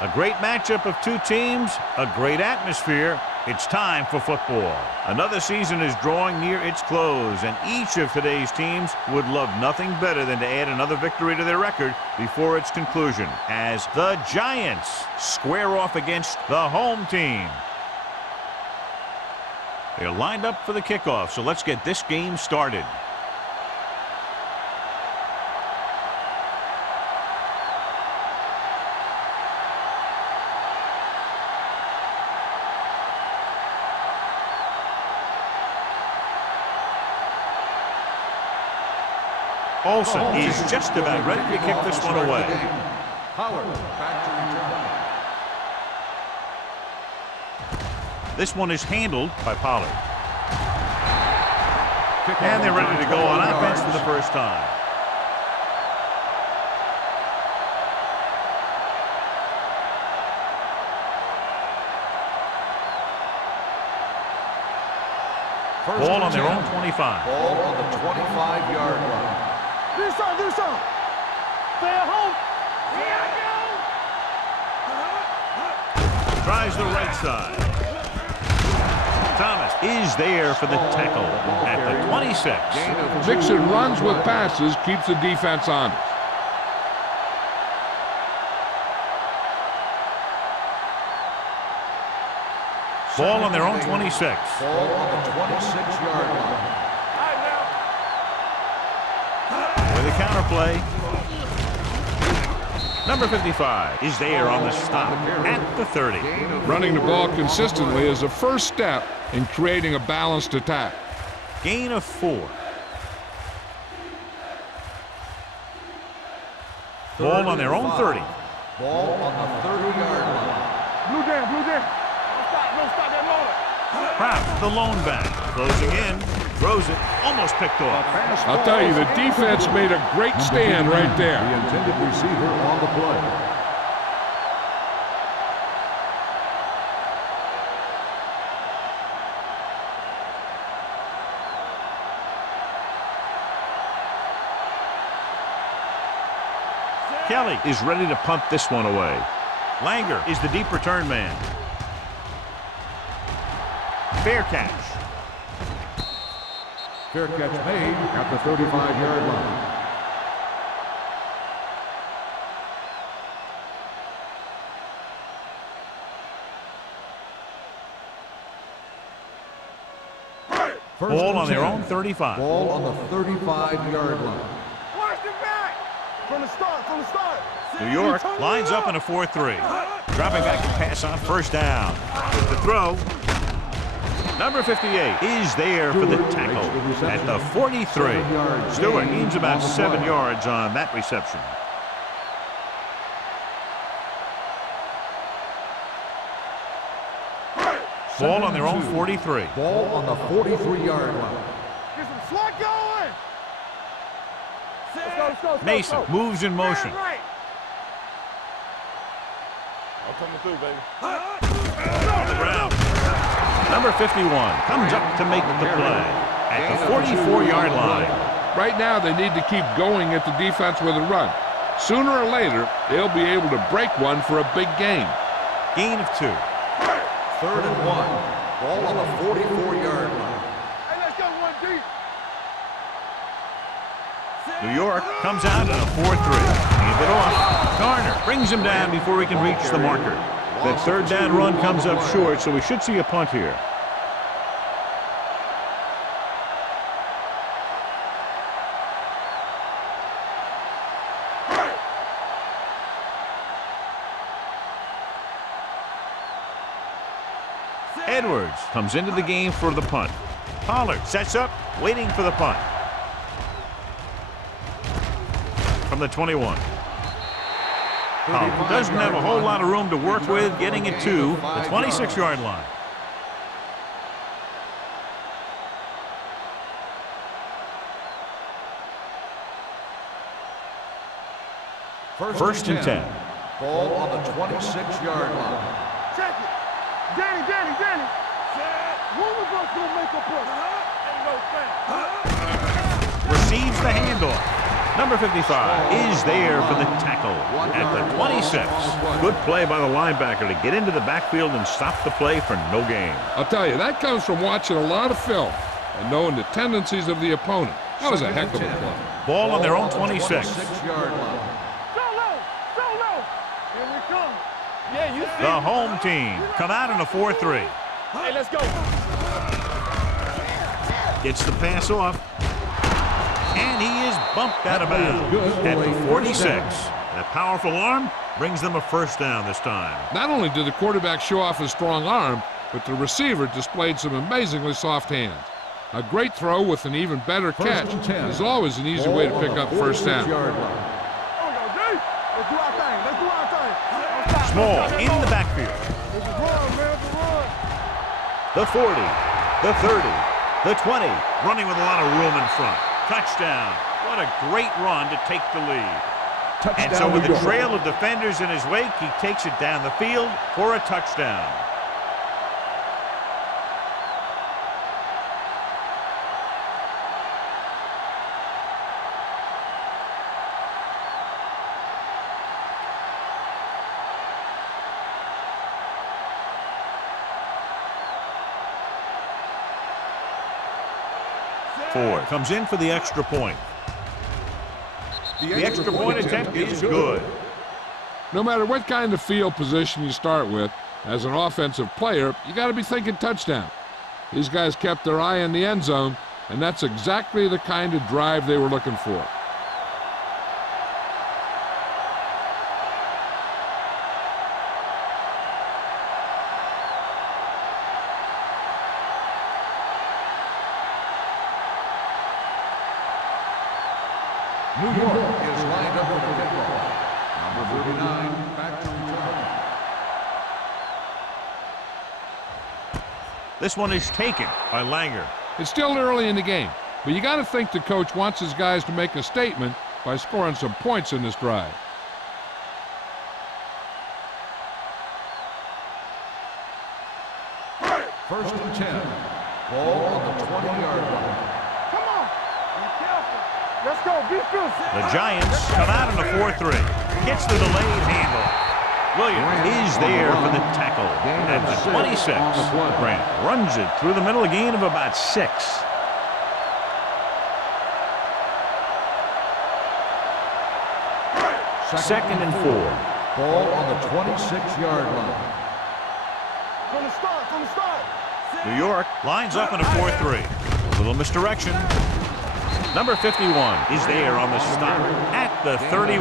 A great matchup of two teams, a great atmosphere. It's time for football. Another season is drawing near its close, and each of today's teams would love nothing better than to add another victory to their record before its conclusion, as the Giants square off against the home team. They're lined up for the kickoff, so let's get this game started. Olsen is just about ready to kick this one away. Howard back to return. This one is handled by Pollard. And they're ready to go on offense for the first time. Ball on their own 25. Ball on the 25-yard line. Do something. Stay at home. Tries the right side. Thomas is there for the tackle at the 26. Mixon runs with passes, keeps the defense honest. Ball on their own 26. Ball on the 26-yard line. With a counterplay. Number 55 is there on the stop at the 30. Running the ball consistently is a first step in creating a balanced attack. Gain of 4. Ball on their own 30. Ball on the 30-yard line. Blue down. Don't stop that moment. Proud, the lone back, closing in, throws it, almost picked off. I'll tell you, the defense made a great stand right there. The intended receiver on the play. Kelly is ready to punt this one away. Langer is the deep return man. Fair catch. Fair catch made at the 35-yard line. Ball on their own 35. Ball on the 35-yard line. Watch the back. From the start. New York lines up in a 4-3. Dropping back to pass on first down. With the throw. Number 58 is there for the tackle at the 43. Stewart needs about 7 yards on that reception. Ball on their own 43. Ball on the 43-yard line. Get some slot going. Let's go. Mason moves in motion. Right. I'm coming through, baby. On the ground. Number 51 comes up to make the play at the 44-yard line. Right now, they need to keep going at the defense with a run. Sooner or later, they'll be able to break one for a big gain. Gain of 2. 3rd and 1. Ball on the 44-yard line. Hey, let's go one deep. New York comes out in a 4-3. Hand it off. Garner brings him down before he can reach the marker. That third down run comes up short, so we should see a punt here. Edwards comes into the game for the punt. Pollard sets up, waiting for the punt. From the 21. Pollard doesn't have a whole lot of room to work with, getting it to the 26-yard line. First and 10. Ball on the 26-yard line. Check it. Danny. Wolver's gonna make a play. Receives the handoff. Number 55 is there for the tackle at the 26. Good play by the linebacker to get into the backfield and stop the play for no gain. I'll tell you, that comes from watching a lot of film and knowing the tendencies of the opponent. That was a heck of a play. Ball on their own 26. Yard line. Solo. Here we come. Yeah, you see. The home team come out in a 4-3. Hey, let's go. Gets the pass off. And he is bumped out of bounds at the 46. That powerful arm brings them a first down this time. Not only did the quarterback show off his strong arm, but the receiver displayed some amazingly soft hands. A great throw with an even better catch is always an easy way to pick up first down. Small in the backfield. The 40, the 30, the 20. Running with a lot of room in front. Touchdown. What a great run to take the lead. And so with the trail of defenders in his wake, he takes it down the field for a touchdown. Ford comes in for the extra point. The extra point attempt is good. No matter what kind of field position you start with, as an offensive player, you got to be thinking touchdown. These guys kept their eye on the end zone, and that's exactly the kind of drive they were looking for. New York is lined up for the kickoff. Number 39, back to return. This one is taken by Langer. It's still early in the game, but you got to think the coach wants his guys to make a statement by scoring some points in this drive. First and 10. Ball on the 20-yard line. Come on. Be careful. Let's go. Be fierce. The Giants come out in a 4-3. Gets the delayed handoff. Williams is there for the tackle at the 26. Grant runs it through the middle, a gain of about 6. Second and 4. Ball on the 26-yard line. From the start. New York lines up in a 4-3. A little misdirection. Number 51 is there on the stop at the 31.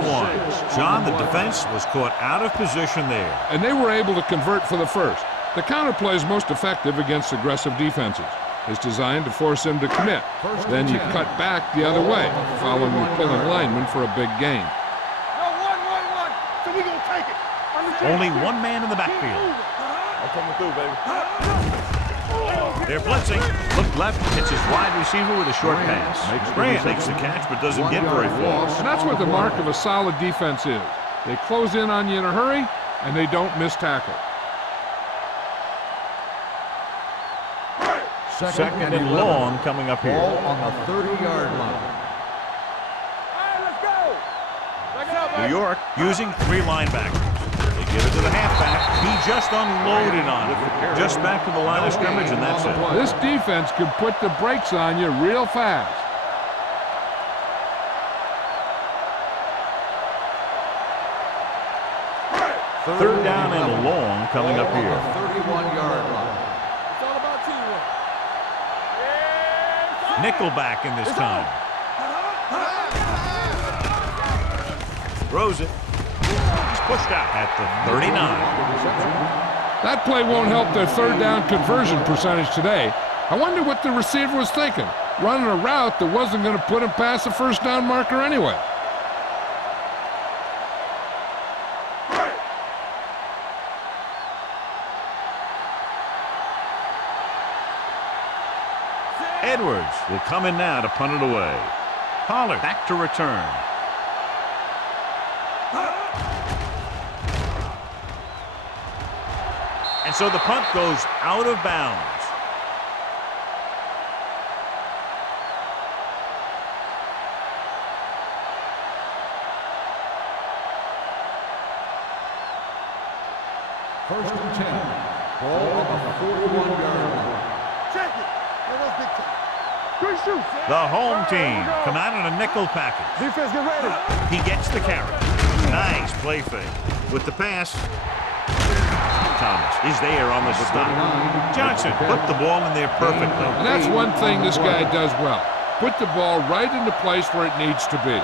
John, the defense was caught out of position there. And they were able to convert for the first. The counterplay is most effective against aggressive defenses. It's designed to force them to commit. Then you cut back the other way, following the pulling lineman for a big gain. One. So we gonna take it. Only one man in the backfield. I'm coming through, baby. They're blitzing. Look left, hits his wide receiver with a short pass. Grant makes the catch but doesn't get very far. And that's what the mark of a solid defense is. They close in on you in a hurry, and they don't miss tackle. Second and long coming up here. Ball on the 30-yard line. Hey, let's go. Back it up, New York using 3 linebackers. They give it to the halfback. He just unloaded on it. Just back to the line of scrimmage, and that's it. This defense could put the brakes on you real fast. Third down and long coming up here. 31-yard line. It's all about teamwork. Nickelback in this time. Throws it. He's pushed out at the 39. That play won't help their third down conversion percentage today. I wonder what the receiver was thinking, running a route that wasn't going to put him past the first down marker anyway. Edwards will come in now to punt it away. Pollard back to return. And so the punt goes out of bounds. First and 10. Ball on the 41-yard line. Check it. That was big time. Good shoot. The home team come out in a nickel package. Defense, get ready. He gets the carry. Nice play fake. With the pass, Thomas is there on the stop. Johnson put the ball in there perfectly. And that's one thing this guy does well. Put the ball right in the place where it needs to be.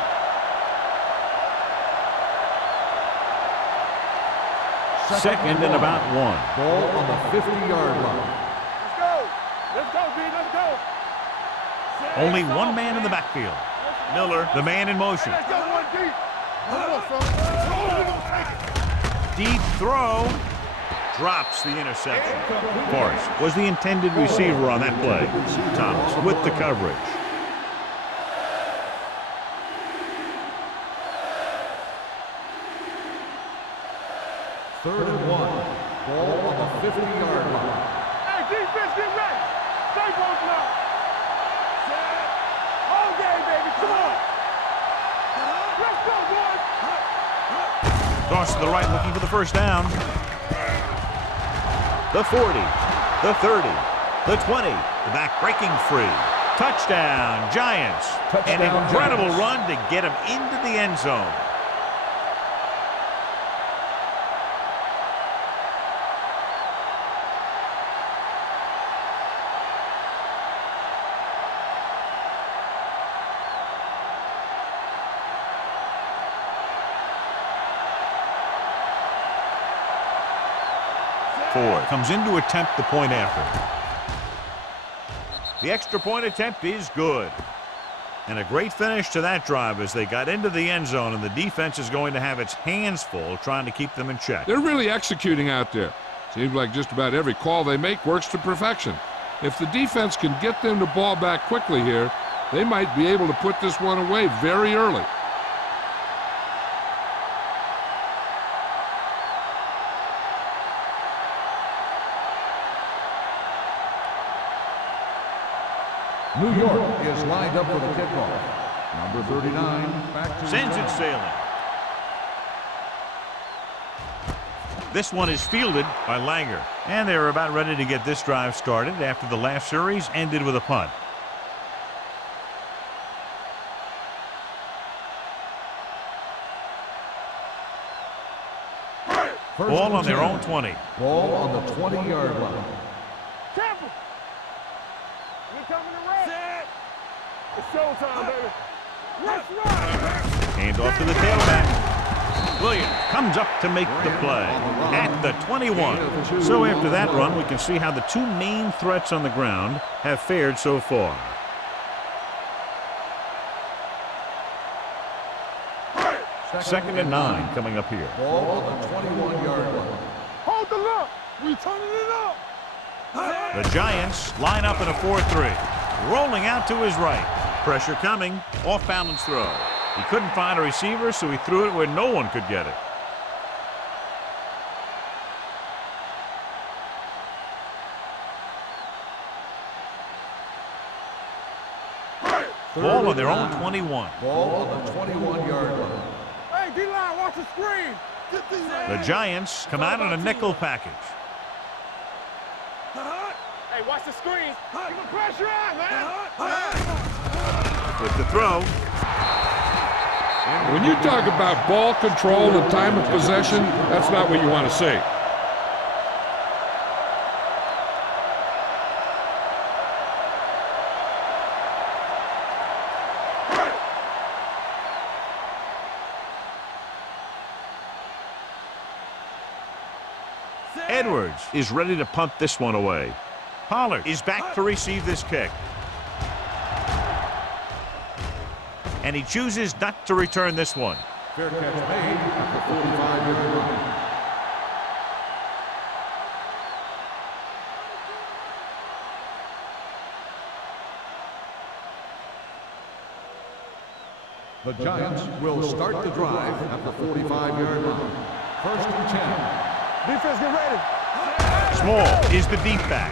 Second and about 1. Ball on the 50-yard line. Let's go. Let's go, B. Let's go. Only one man in the backfield. Miller, the man in motion. Let's go one deep. Come on, son. Deep throw. Drops the interception. Forrest was the intended receiver on that play. Thomas with the coverage. Third and 1. Ball on the 50-yard line. Hey, defense, get ready. Stay on now. Set. Whole game, baby. Come on. Let's go, boys. Toss to the right, looking for the first down. The 40, the 30, the 20. The back breaking free. Touchdown, Giants. An incredible run to get him into the end zone. Ford comes in to attempt the point after. The extra point attempt is good. And a great finish to that drive as they got into the end zone, and the defense is going to have its hands full trying to keep them in check. They're really executing out there. Seems like just about every call they make works to perfection. If the defense can get them the ball back quickly here, they might be able to put this one away very early. New York is lined up for the kickoff. Number 39, back to Sends it sailing. This one is fielded by Langer. And they're about ready to get this drive started after the last series ended with a punt. Ball on their own 20. Ball on the 20-yard line. Careful. We're coming around. Set. It's showtime, baby. Let's run. Hand off to the tailback. Williams comes up to make the play at the 21. So after that run, we can see how the two main threats on the ground have fared so far. Second and 9 coming up here. Ball on the 21-yard line. Hold the look. We turning it up. The Giants line up in a 4-3. Rolling out to his right. Pressure coming. Off balance throw. He couldn't find a receiver, so he threw it where no one could get it. Ball on their own 21. Ball on the 21-yard line. Hey, D-line, watch the screen. The Giants come out in a nickel package. Hey, watch the screen. Keep the pressure on, man. With the throw. When you talk about ball control and time of possession, that's not what you want to see. Edwards is ready to punt this one away. Pollard is back to receive this kick. And he chooses not to return this one. Fair catch made at the 45-yard line. The Giants will start the drive at the 45-yard line. First and 10. Defense, get ready. Small is the deep back.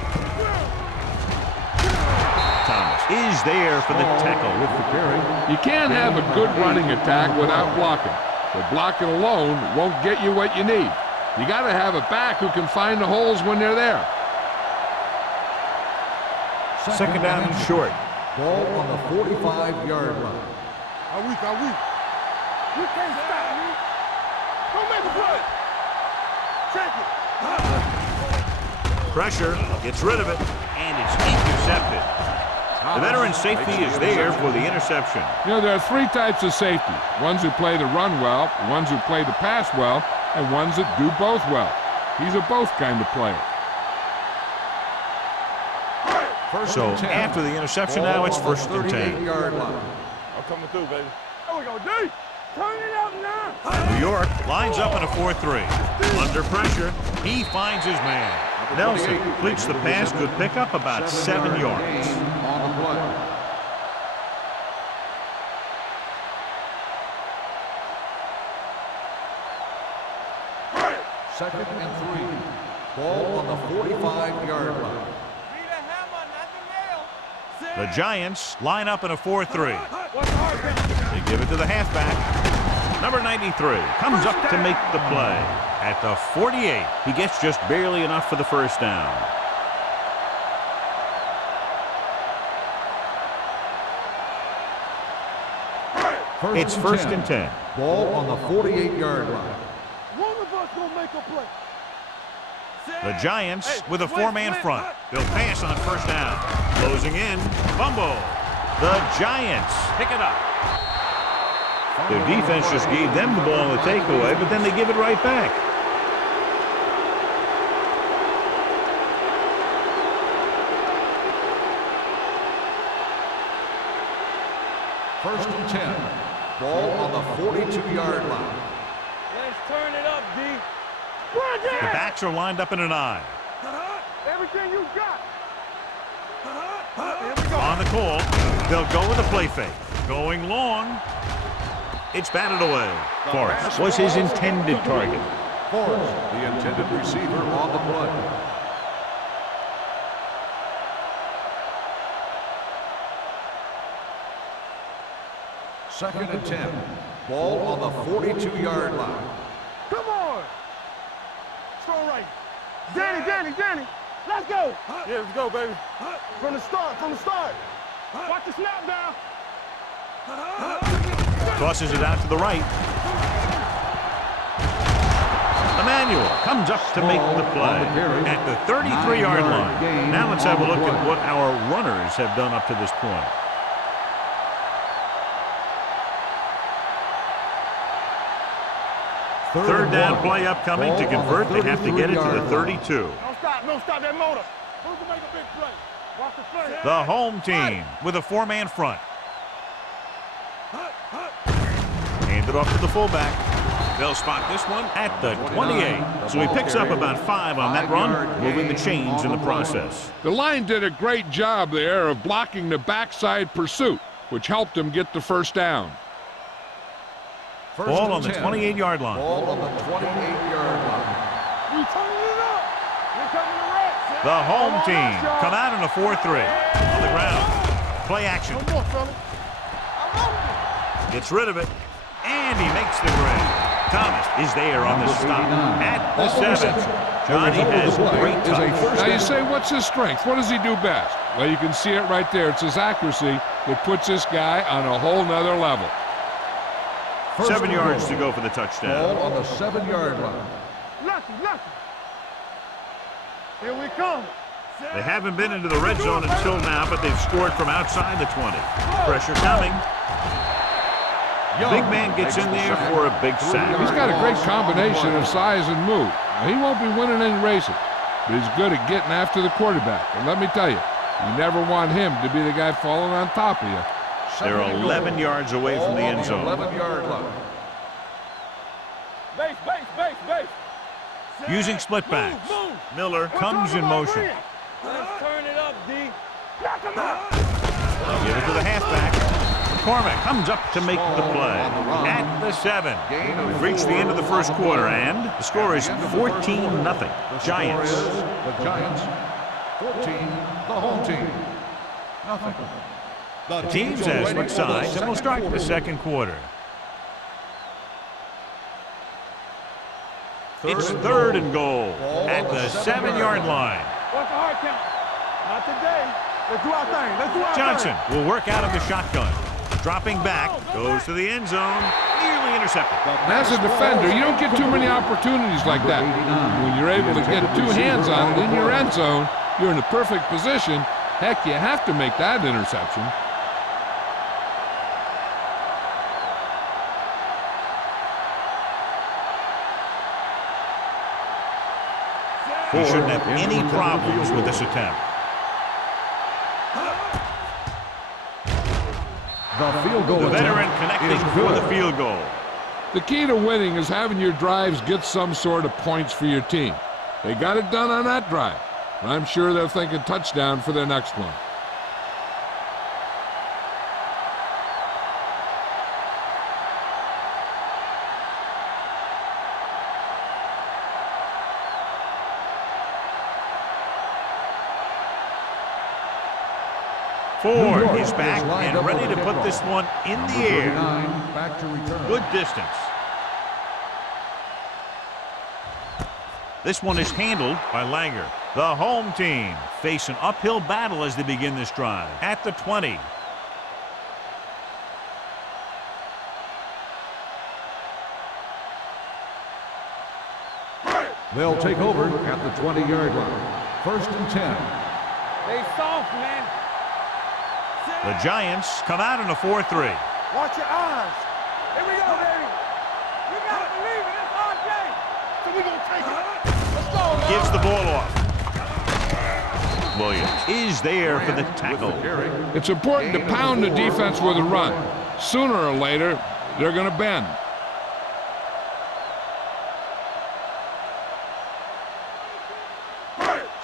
Thomas is there for the tackle. With the carry. You can't have a good running attack without blocking. But blocking alone won't get you what you need. You got to have a back who can find the holes when they're there. Second down and short. Ball on the 45-yard line. Are we? You can't stop me. Don't make a play. Check it. Pressure, gets rid of it, and it's intercepted. The veteran safety is there for the interception. You know, there are three types of safety. Ones who play the run well, ones who play the pass well, and ones that do both well. He's a both kind of player. So after the interception now, it's first and 10. I'm coming through, baby. There we go, D. Turn it up now. New York lines up in a 4-3. Under pressure, he finds his man. Nelson completes the pass, good pickup, about 7 yards. On the play. Second and 3. Ball on the 45-yard line. The Giants line up in a 4-3. They give it to the halfback. Number 93 comes up to make the play. At the 48, he gets just barely enough for the first down. It's first and 10. Ball on the 48-yard line. One of us gonna make a play. The Giants with a four-man front. They'll pass on first down. Closing in. Fumble. The Giants pick it up. Their defense just gave them the ball in the takeaway, but then they give it right back. First and 10. Ball on the 42-yard line. Let's turn it up, D. The backs are lined up in an I. Everything you got. On the call, they'll go with a play fake. Going long. It's batted away. Forrest was his intended target. Forrest, the intended receiver on the play. Second and 10. Ball on the 42-yard line. Come on. Strong right. Danny. Let's go. Yeah, let's go, baby. From the start. Watch the snap down. Tosses it out to the right. Emmanuel comes up to make the play at the 33-yard line. Now let's have a look at what our runners have done up to this point. Third down play upcoming. To convert, they have to get it to the 32. Don't stop that motor. Who's gonna make a big play? Watch the play. The home team with a four-man front. Hand it off to the fullback. They'll spot this one at the 28. So he picks up about 5 on that run, moving the chains in the process. The line did a great job there of blocking the backside pursuit, which helped him get the first down. Ball on the 28-yard line. Ball on the 28-yard line. We turning it up. We're coming to red. The home team come out in a 4-3 on the ground. Play action. No more, fella. Gets rid of it, and he makes the grade. Thomas is there on the stop at the 7. Johnny has great touch. Now you say, what's his strength? What does he do best? Well, you can see it right there. It's his accuracy that puts this guy on a whole nother level. 7 yards to go for the touchdown. Ball on the 7-yard line. Lucky. Here we come. They haven't been into the red zone until now, but they've scored from outside the 20. Pressure coming. Big man gets in there for a big sack. He's got a great combination of size and move. Now, he won't be winning any races, but he's good at getting after the quarterback. And let me tell you, you never want him to be the guy falling on top of you. They're 11 yards away from the end zone. 11-yard line. Base. Using split backs. Miller comes in motion. Let's turn it up, D. Knock him out. They'll give it to the halfback. McCormick comes up to make the play at the 7. We've reached the end of the first quarter, and the score is 14-0. Giants. The Giants, 14, the home team, nothing. The teams as switch sides, and we'll start the second quarter. It's third and goal at the 7-yard line. What's the hard count? Not today. Let's do our thing. Let's do our Johnson thing. will work out of the shotgun. Dropping back, goes to the end zone, nearly intercepted. And as a defender, you don't get too many opportunities like that. When you're able to get two hands on it in your end zone, you're in the perfect position. Heck, you have to make that interception. He shouldn't have any problems with this attempt. The veteran connecting for the field goal. The key to winning is having your drives get some sort of points for your team. They got it done on that drive. I'm sure they're thinking touchdown for their next one. Ford is back and ready to put this one in the air. Back to return. Good distance. This one is handled by Langer. The home team face an uphill battle as they begin this drive at the 20. They'll take over at the 20-yard line. First and 10. They soft, man. The Giants come out in a 4-3. Watch your eyes. Here we go, baby. You got to believe it. It's our game. So we're going to take it. Let's go. Gives the ball off. Williams is there for the tackle. It's important to pound the defense with a run. Sooner or later, they're going to bend.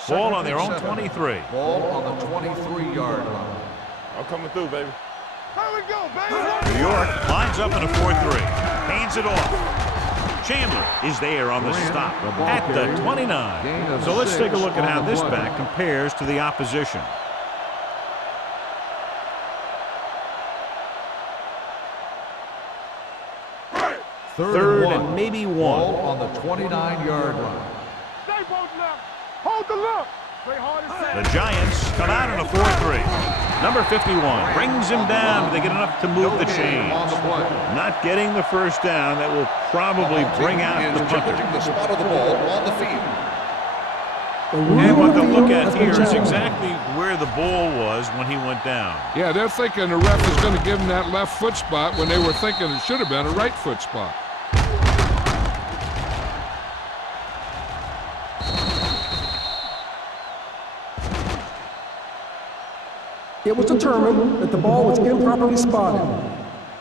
Ball on their own 23. Ball on the 23-yard line. I'm coming through, baby. Here we go, baby. New York lines up in a 4-3. Hands it off. Chandler is there on the stop at the 29. So let's take a look at how this back compares to the opposition. Third and maybe Ball one. on the 29-yard line. Stay both left. Hold the look. Play hard and The Giants come out in a 4-3. Number 51 brings him down, but they get enough to move the chains. Not getting the first down, that will probably bring out the punter. The spot of the ball on the field. And what they'll look at here is exactly where the ball was when he went down. Yeah, they're thinking the ref is going to give him that left foot spot when they were thinking it should have been a right foot spot. It was determined that the ball was improperly spotted.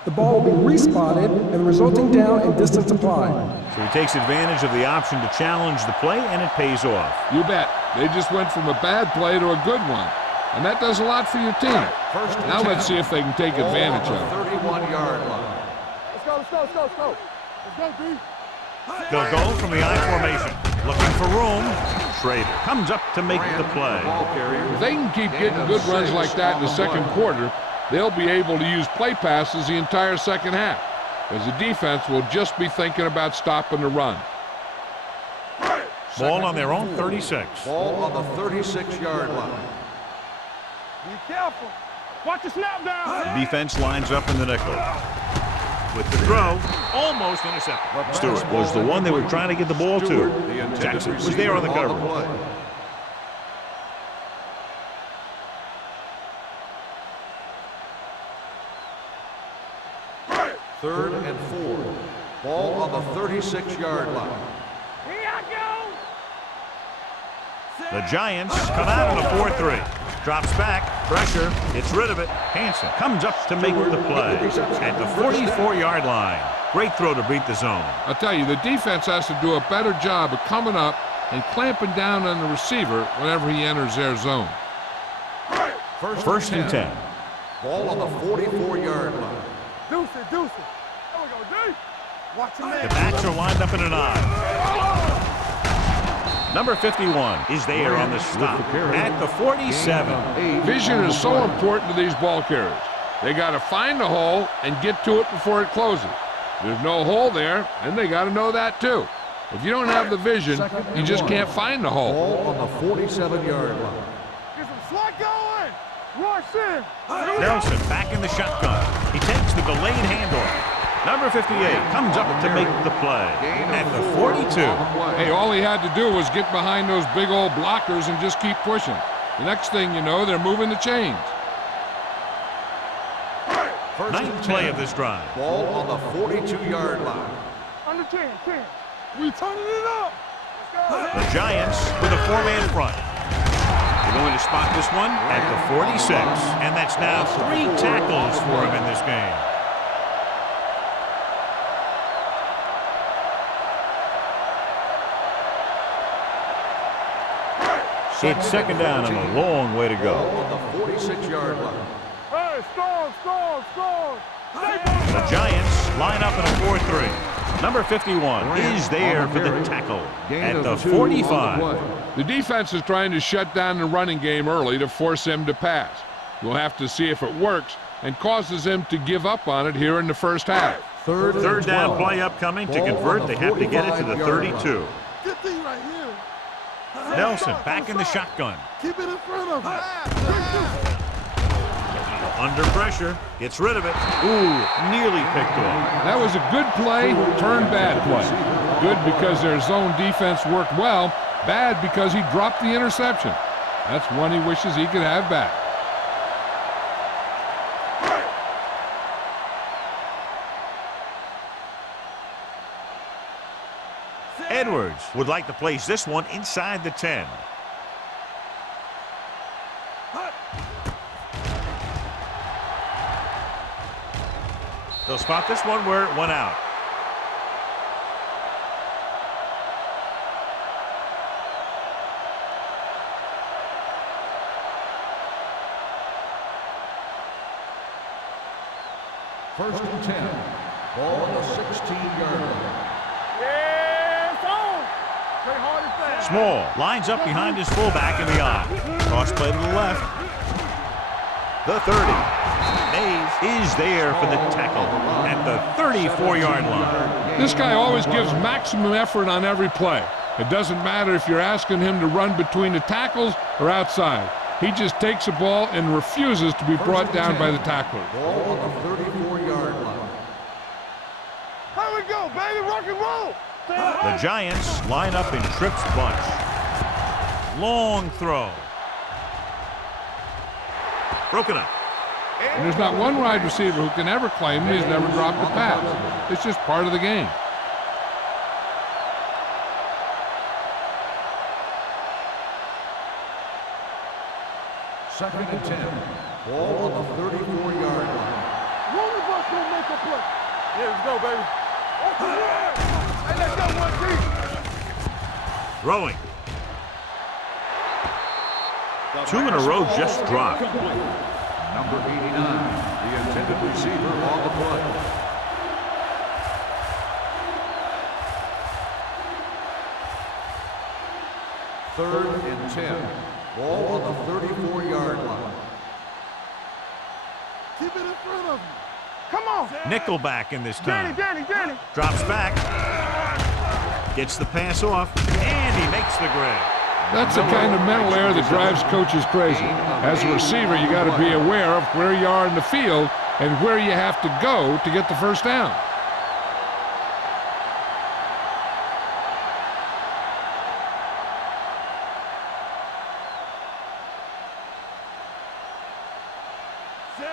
The ball will be respotted and the resulting down and distance applied. So he takes advantage of the option to challenge the play, and it pays off. You bet. They just went from a bad play to a good one. And that does a lot for your team. Now let's see if they can take advantage of it. 31-yard line. Let's go, let's go, let's go, let's go. Let's go, D. They'll go from the I formation. Looking for room. Schrader comes up to make the play. If they can keep getting good runs like that in the second quarter, they'll be able to use play passes the entire second half, as the defense will just be thinking about stopping the run. Ball on their own 36. Ball on the 36-yard line. Be careful. Watch the snap down. The defense lines up in the nickel. With the throw, almost intercepted. Stewart was the one they were trying to get the ball to. Jackson was there on the coverage. Third and 4. Ball on the 36-yard line. Here I go. The Giants come out in a 4-3. Drops back, pressure, gets rid of it. Hansen comes up to make the play at the 44-yard line. Great throw to beat the zone. I'll tell you, the defense has to do a better job of coming up and clamping down on the receiver whenever he enters their zone. First and 10. Ball on the 44-yard line. Deuce it, deuce it. There we go, D. Watch him The there. backs are lined up in an eye. Number 51 is there on the stop at the 47. Vision is so important to these ball carriers. They got to find the hole and get to it before it closes. There's no hole there, and they got to know that too. If you don't have the vision, you just can't find the hole. Ball on the 47-yard line. Get some slack going. Rush in. Nelson back in the shotgun. He takes the delayed handoff. Number 58 comes up to make the play at the 42. Hey, all he had to do was get behind those big old blockers and just keep pushing. The next thing you know, they're moving the chains. Ninth play of this drive. Ball on the 42-yard line. Under 10. We turning it up. The Giants with a four-man front. They're going to spot this one at the 46, and that's now 3 tackles for him in this game. It's second down and a long way to go. Ball on the 46-yard line. Hey, score. The Giants line up in a 4-3. Number 51 is there for the tackle at the 45. The defense is trying to shut down the running game early to force him to pass. We'll have to see if it works and causes him to give up on it here in the first half. Third down play upcoming. To convert, they have to get it to the 32. Good thing right here. Nelson back in the shotgun. Keep it in front of him. Under pressure, gets rid of it. Ooh, nearly picked off. That was a good play, turned bad play. Good because their zone defense worked well, bad because he dropped the interception. That's one he wishes he could have back. Edwards would like to place this one inside the 10. They'll spot this one where it went out. First and 10. Ball on the 16-yard line. Small lines up behind his fullback in the I. Cross play to the left. The 30. Mays is there for the tackle at the 34-yard line. This guy always gives maximum effort on every play. It doesn't matter if you're asking him to run between the tackles or outside. He just takes the ball and refuses to be brought down by the tackler. Ball on the 34-yard line. Here we go, baby, rock and roll. The Giants line up in trips bunch. Long throw. Broken up. And there's not one wide receiver who can ever claim he's never dropped a pass. It's just part of the game. Second and 10. Ball on the 34-yard line. One of us gonna make a play. Yeah, let's go, baby. Hey, let's go, one team. Throwing. 2 in a row just dropped. Number 89, the intended receiver on the play. Third and 10. Ball on the 34-yard line. Keep it in front of him. Come on. Nickelback in this time. Danny. Drops back. Gets the pass off. And he makes the grab. That's the kind of mental error that drives coaches crazy. As a receiver, you got to be aware of where you are in the field and where you have to go to get the first down.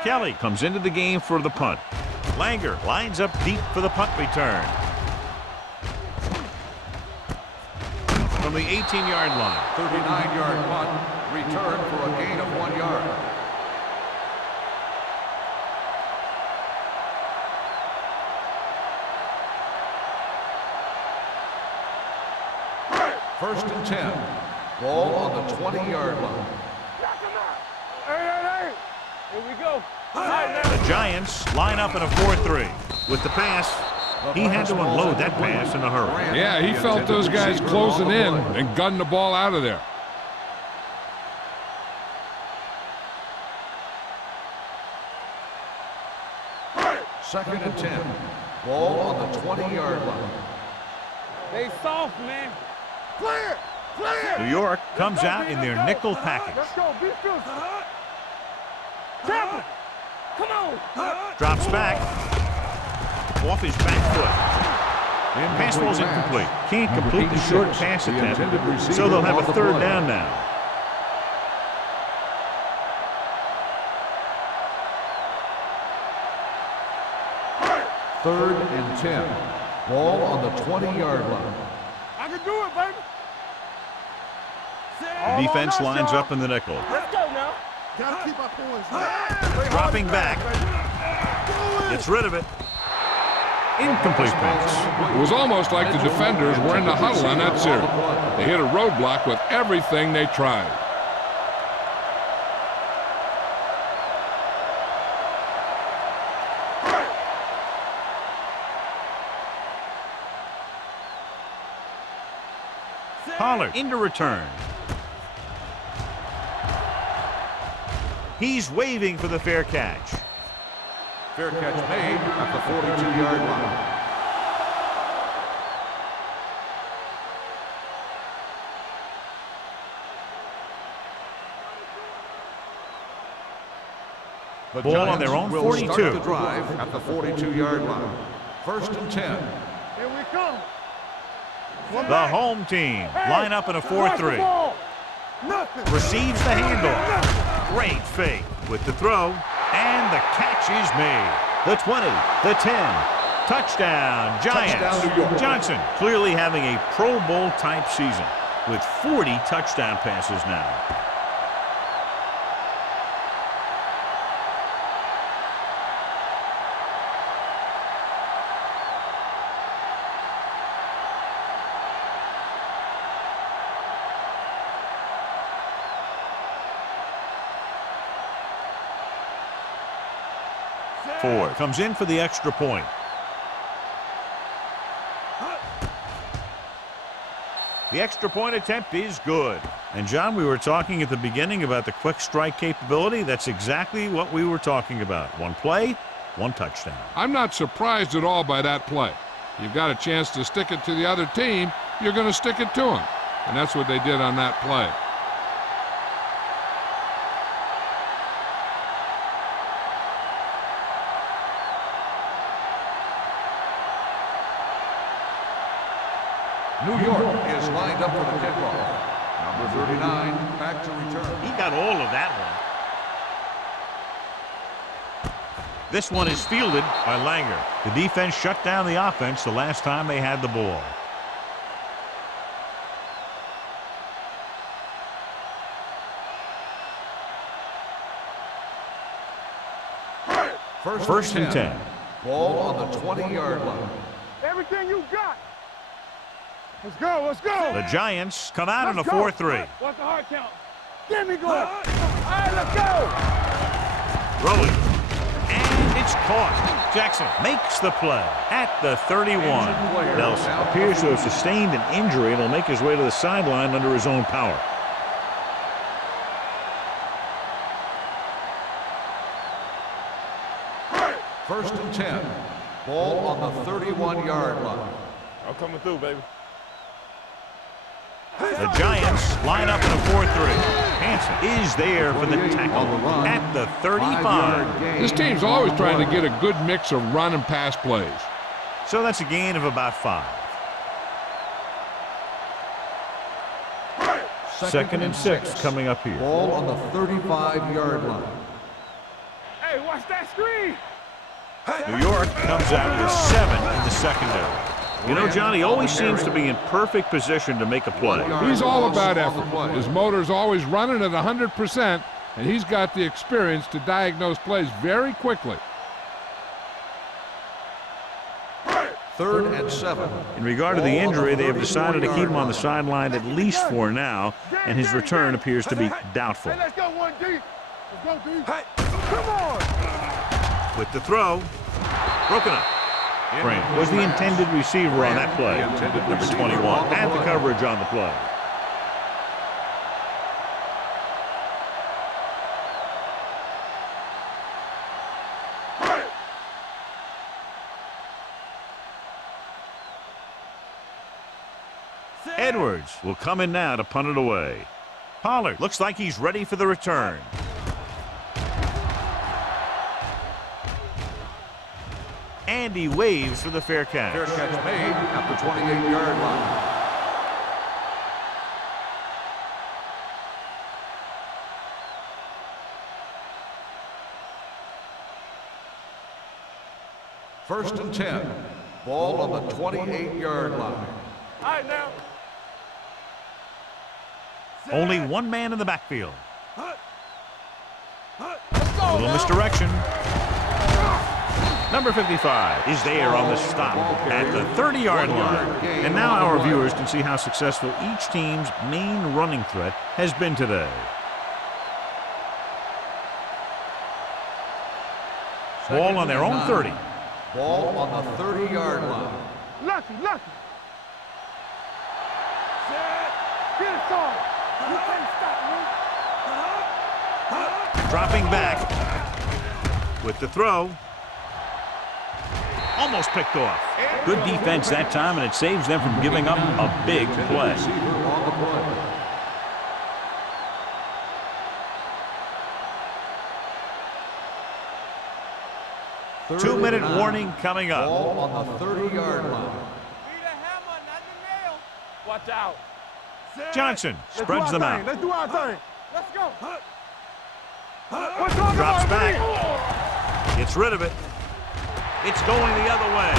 Kelly comes into the game for the punt. Langer lines up deep for the punt return. From the 18-yard line. 39-yard punt. Return for a gain of 1 yard. First and 10. Ball on the 20-yard line. Hey. Here we go. The Giants line up in a 4-3. With the pass, he had to unload that pass in a hurry. Yeah, he felt those guys closing in and gunned the ball out of there. Second and 10. Ball on the 20-yard line. They soft, man. Clear! Clear! New York comes out in their nickel package. Let's go. Be fierce. Tap it. Come on. Drops back. Off his back foot. Pass ball's incomplete. Can't complete the short pass attempt, so they'll have a third down now. Third and 10. Ball on the 20-yard line. I can do it, baby. The defense lines up in the nickel. Let's go now. Gotta keep our points. Dropping back. Gets rid of it. Incomplete pass. It was almost like the defenders were in the huddle on that series. They hit a roadblock with everything they tried. Pollard into return. He's waving for the fair catch. Fair catch made at the 42-yard line. The Ball on their Giants own will 42. start the drive at the 42-yard line. First and 10. Here we come. The home team line up in a 4-3. Nothing. Receives the handoff. Great fake with the throw, and the catch is made. The 20, the 10. Touchdown, Giants. Touchdown, New York. Johnson clearly having a Pro Bowl type season with 40 touchdown passes now. Ford comes in for the extra point. The extra point attempt is good. And John, we were talking at the beginning about the quick strike capability. That's exactly what we were talking about. One play, one touchdown. I'm not surprised at all by that play. You've got a chance to stick it to the other team, you're going to stick it to them. And that's what they did on that play. New York is lined up for the kickoff. Number 39, back to return. He got all of that one. This one is fielded by Langer. The defense shut down the offense the last time they had the ball. First and 10. Ball on the 20-yard line. Everything you got. Let's go. Let's go. The Giants come out in a Let's go. 4-3. What's the hard count? Give me good. All right, let's go. Throwing. And it's caught. Jackson makes the play at the 31. Nelson appears to have sustained an injury and will make his way to the sideline under his own power. First and 10. Ball on the 31-yard line. I'm coming through, baby. The Giants line up in a 4-3. Hanson is there for the tackle at the 35. This team's always trying to get a good mix of run and pass plays. So that's a gain of about 5. Second and 6 coming up here. Ball on the 35-yard line. Hey, watch that screen. New York comes out with 7 in the secondary. You know, John, he always seems to be in perfect position to make a play. He's all about effort. His motor's always running at 100%, and he's got the experience to diagnose plays very quickly. Third and 7. In regard to the injury, they have decided to keep him on the sideline at least for now, and his return appears to be doubtful. Hey, let's go 1D. Let's go, D. Hey, come on. With the throw, broken up. Grant was the intended receiver on that play. Number 21 had the coverage on the play. Edwards will come in now to punt it away. Pollard looks like he's ready for the return. And he waves for the fair catch. Fair catch made at the 28-yard line. First and 10. Ball on the 28-yard line. All right, now. Only one man in the backfield. Let's go, Little misdirection. Number 55 is there on the stop at the 30-yard line. And now our viewers can see how successful each team's main running threat has been today. Ball on their own 30. Ball on the 30-yard line. Lucky. Get it on. You can't stop me. Dropping back with the throw. Almost picked off. Good defense that time, and it saves them from giving up a big play. 2-minute warning coming up. Ball on the 30-yard line. Need a hammer, not the nail. Watch out. Johnson spreads them out. Let's do our thing. Let's go. Drops back. Gets rid of it. It's going the other way.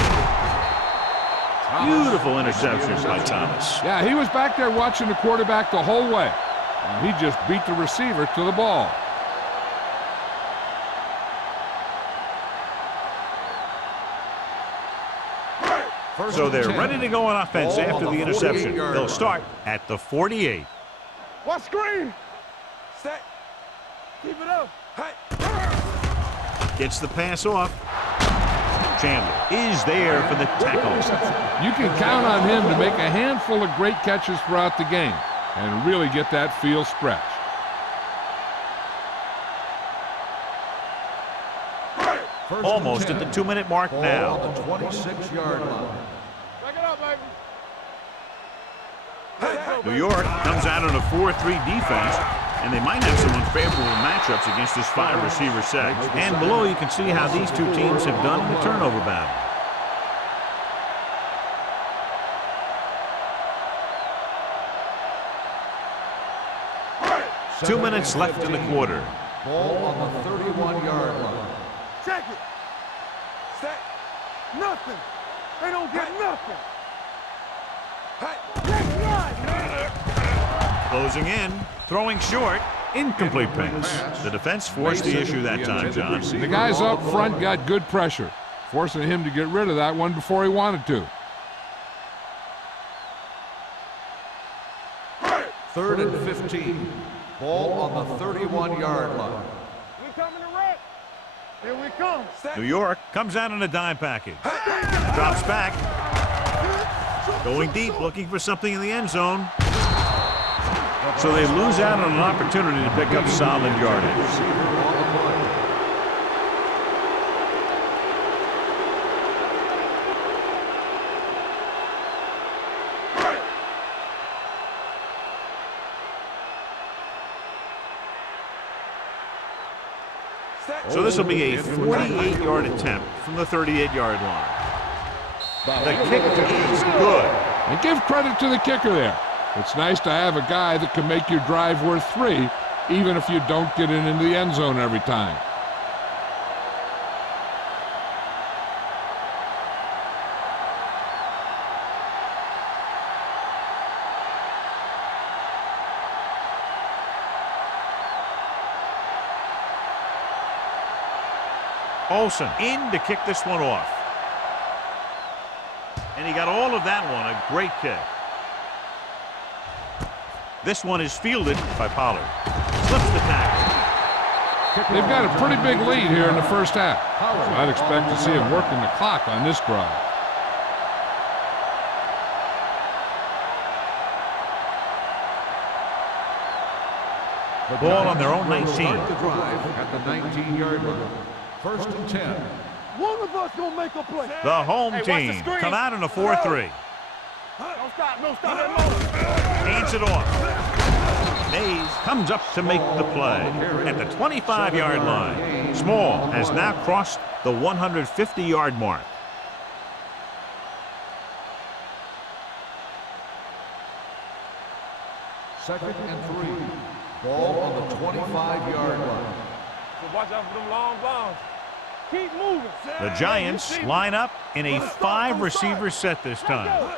Beautiful interception by Thomas. Yeah, he was back there watching the quarterback the whole way. And he just beat the receiver to the ball. So they're ready to go on offense after the interception. They'll start at the 48. What screen? Set. Keep it up. Hey. Gets the pass off. Chandler is there for the tackle. You can count on him to make a handful of great catches throughout the game and really get that field stretch. Almost at the 2-minute mark now. On the 26-yard line. Check it out, baby. New York comes out on a 4-3 defense, and they might have some unfavorable matchups against this 5-receiver set. And below you can see how these two teams have done in the turnover battle. Two minutes left in the quarter. Ball on the 31-yard line. Check it. Set. Nothing. They don't get nothing. Hey. Closing in, throwing short, incomplete pass. The defense forced the issue that time, John. The guys up front got good pressure, forcing him to get rid of that one before he wanted to. Third and 15. Ball on the 31-yard line. We coming to wreck. Here we come. Set. New York comes out in a dime package. Drops back. Going deep, looking for something in the end zone. So they lose out on an opportunity to pick up solid yardage. So this will be a 48-yard attempt from the 38-yard line. The kick is good. And give credit to the kicker there. It's nice to have a guy that can make your drive worth 3, even if you don't get it into the end zone every time. Olsen in to kick this one off. And he got all of that one, a great kick. This one is fielded by Pollard. Slips the tackle. They've got a pretty big lead here in the first half. So I'd expect to see him working the clock on this drive. The ball on their own 19. Start the drive at the 19-yard line. First and 10. One of us gonna make a play. The home team come out in a 4-3. Don't stop that motor. Hands it off. Mays comes up to make the play at the 25-yard line. Small has now crossed the 150-yard mark. Second and 3. Ball on the 25-yard line. So watch out for them long bombs. Keep moving. The Giants line up in a 5-receiver set this time.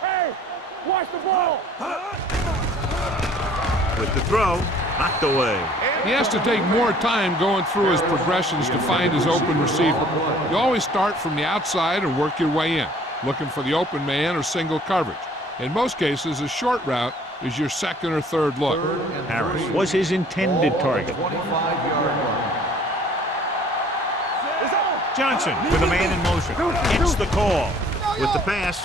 Hey, watch the ball. With the throw, knocked away. He has to take more time going through his progressions to find his open receiver. You always start from the outside and work your way in, looking for the open man or single coverage. In most cases, a short route is your second or third look. Harris was his intended target. Johnson with a man in motion. Hits the call. With the pass,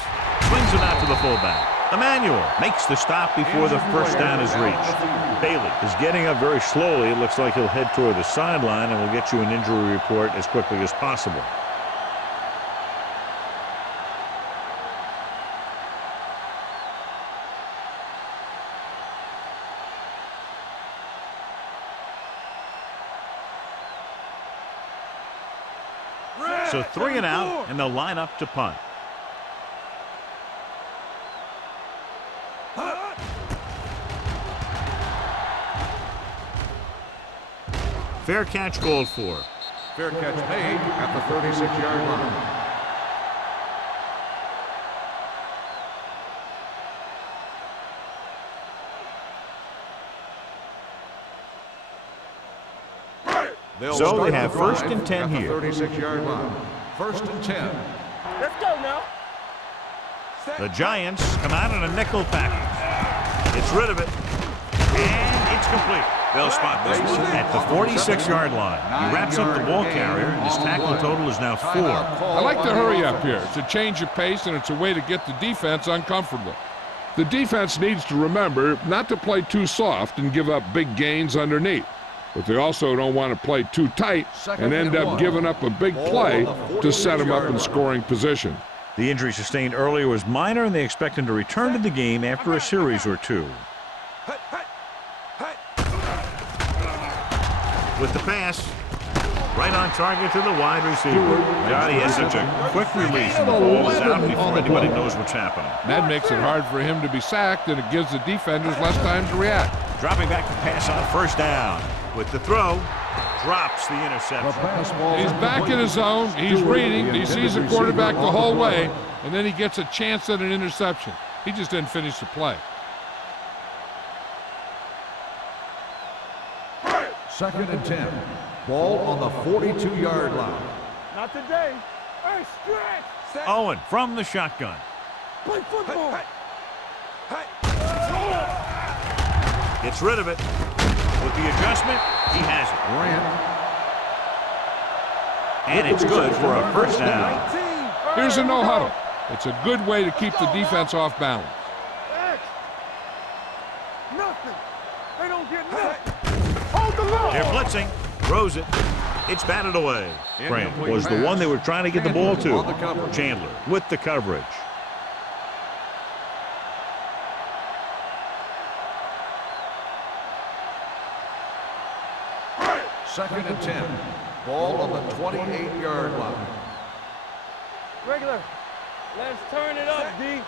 swings it out to the fullback. Emmanuel makes the stop before the first down is reached. Bailey is getting up very slowly. It looks like he'll head toward the sideline, and we'll get you an injury report as quickly as possible. So 3 and out, and they'll line up to punt. Fair catch called for. Fair catch made at the 36-yard line. So they have first and 10 here. 36-yard line. First and 10. Let's go now. The Giants come out in a nickel package. Gets rid of it. And it's complete. They'll spot this one at the 46-yard line. He wraps up the ball carrier, and his tackle total is now 4. I like to hurry up here. It's a change of pace, and it's a way to get the defense uncomfortable. The defense needs to remember not to play too soft and give up big gains underneath. But they also don't want to play too tight and end up giving up a big play to set them up in scoring position. The injury sustained earlier was minor, and they expect him to return to the game after a series or 2. With the pass, right on target to the wide receiver. God, he has such a quick release, and the ball is out before anybody knows what's happening. That makes it hard for him to be sacked, and it gives the defenders less time to react. Dropping back to pass on first down. With the throw, drops the interception. He's back in his zone. He's reading. He sees the quarterback the whole way, and then he gets a chance at an interception. He just didn't finish the play. Second and 10. Ball on the 42-yard line. Not today. Hey, stretch. Owen from the shotgun. Play football. Gets rid of it. With the adjustment, he has it. And it's good for a first down. Here's a no huddle. It's a good way to keep the defense off balance. Nothing. They don't get nothing. Hold the ball. They're blitzing. Throws it. It's batted away. Grant was the one they were trying to get the ball to. Chandler with the coverage. Second and 10. Ball on the 28-yard line. Regular. Let's turn it up, D.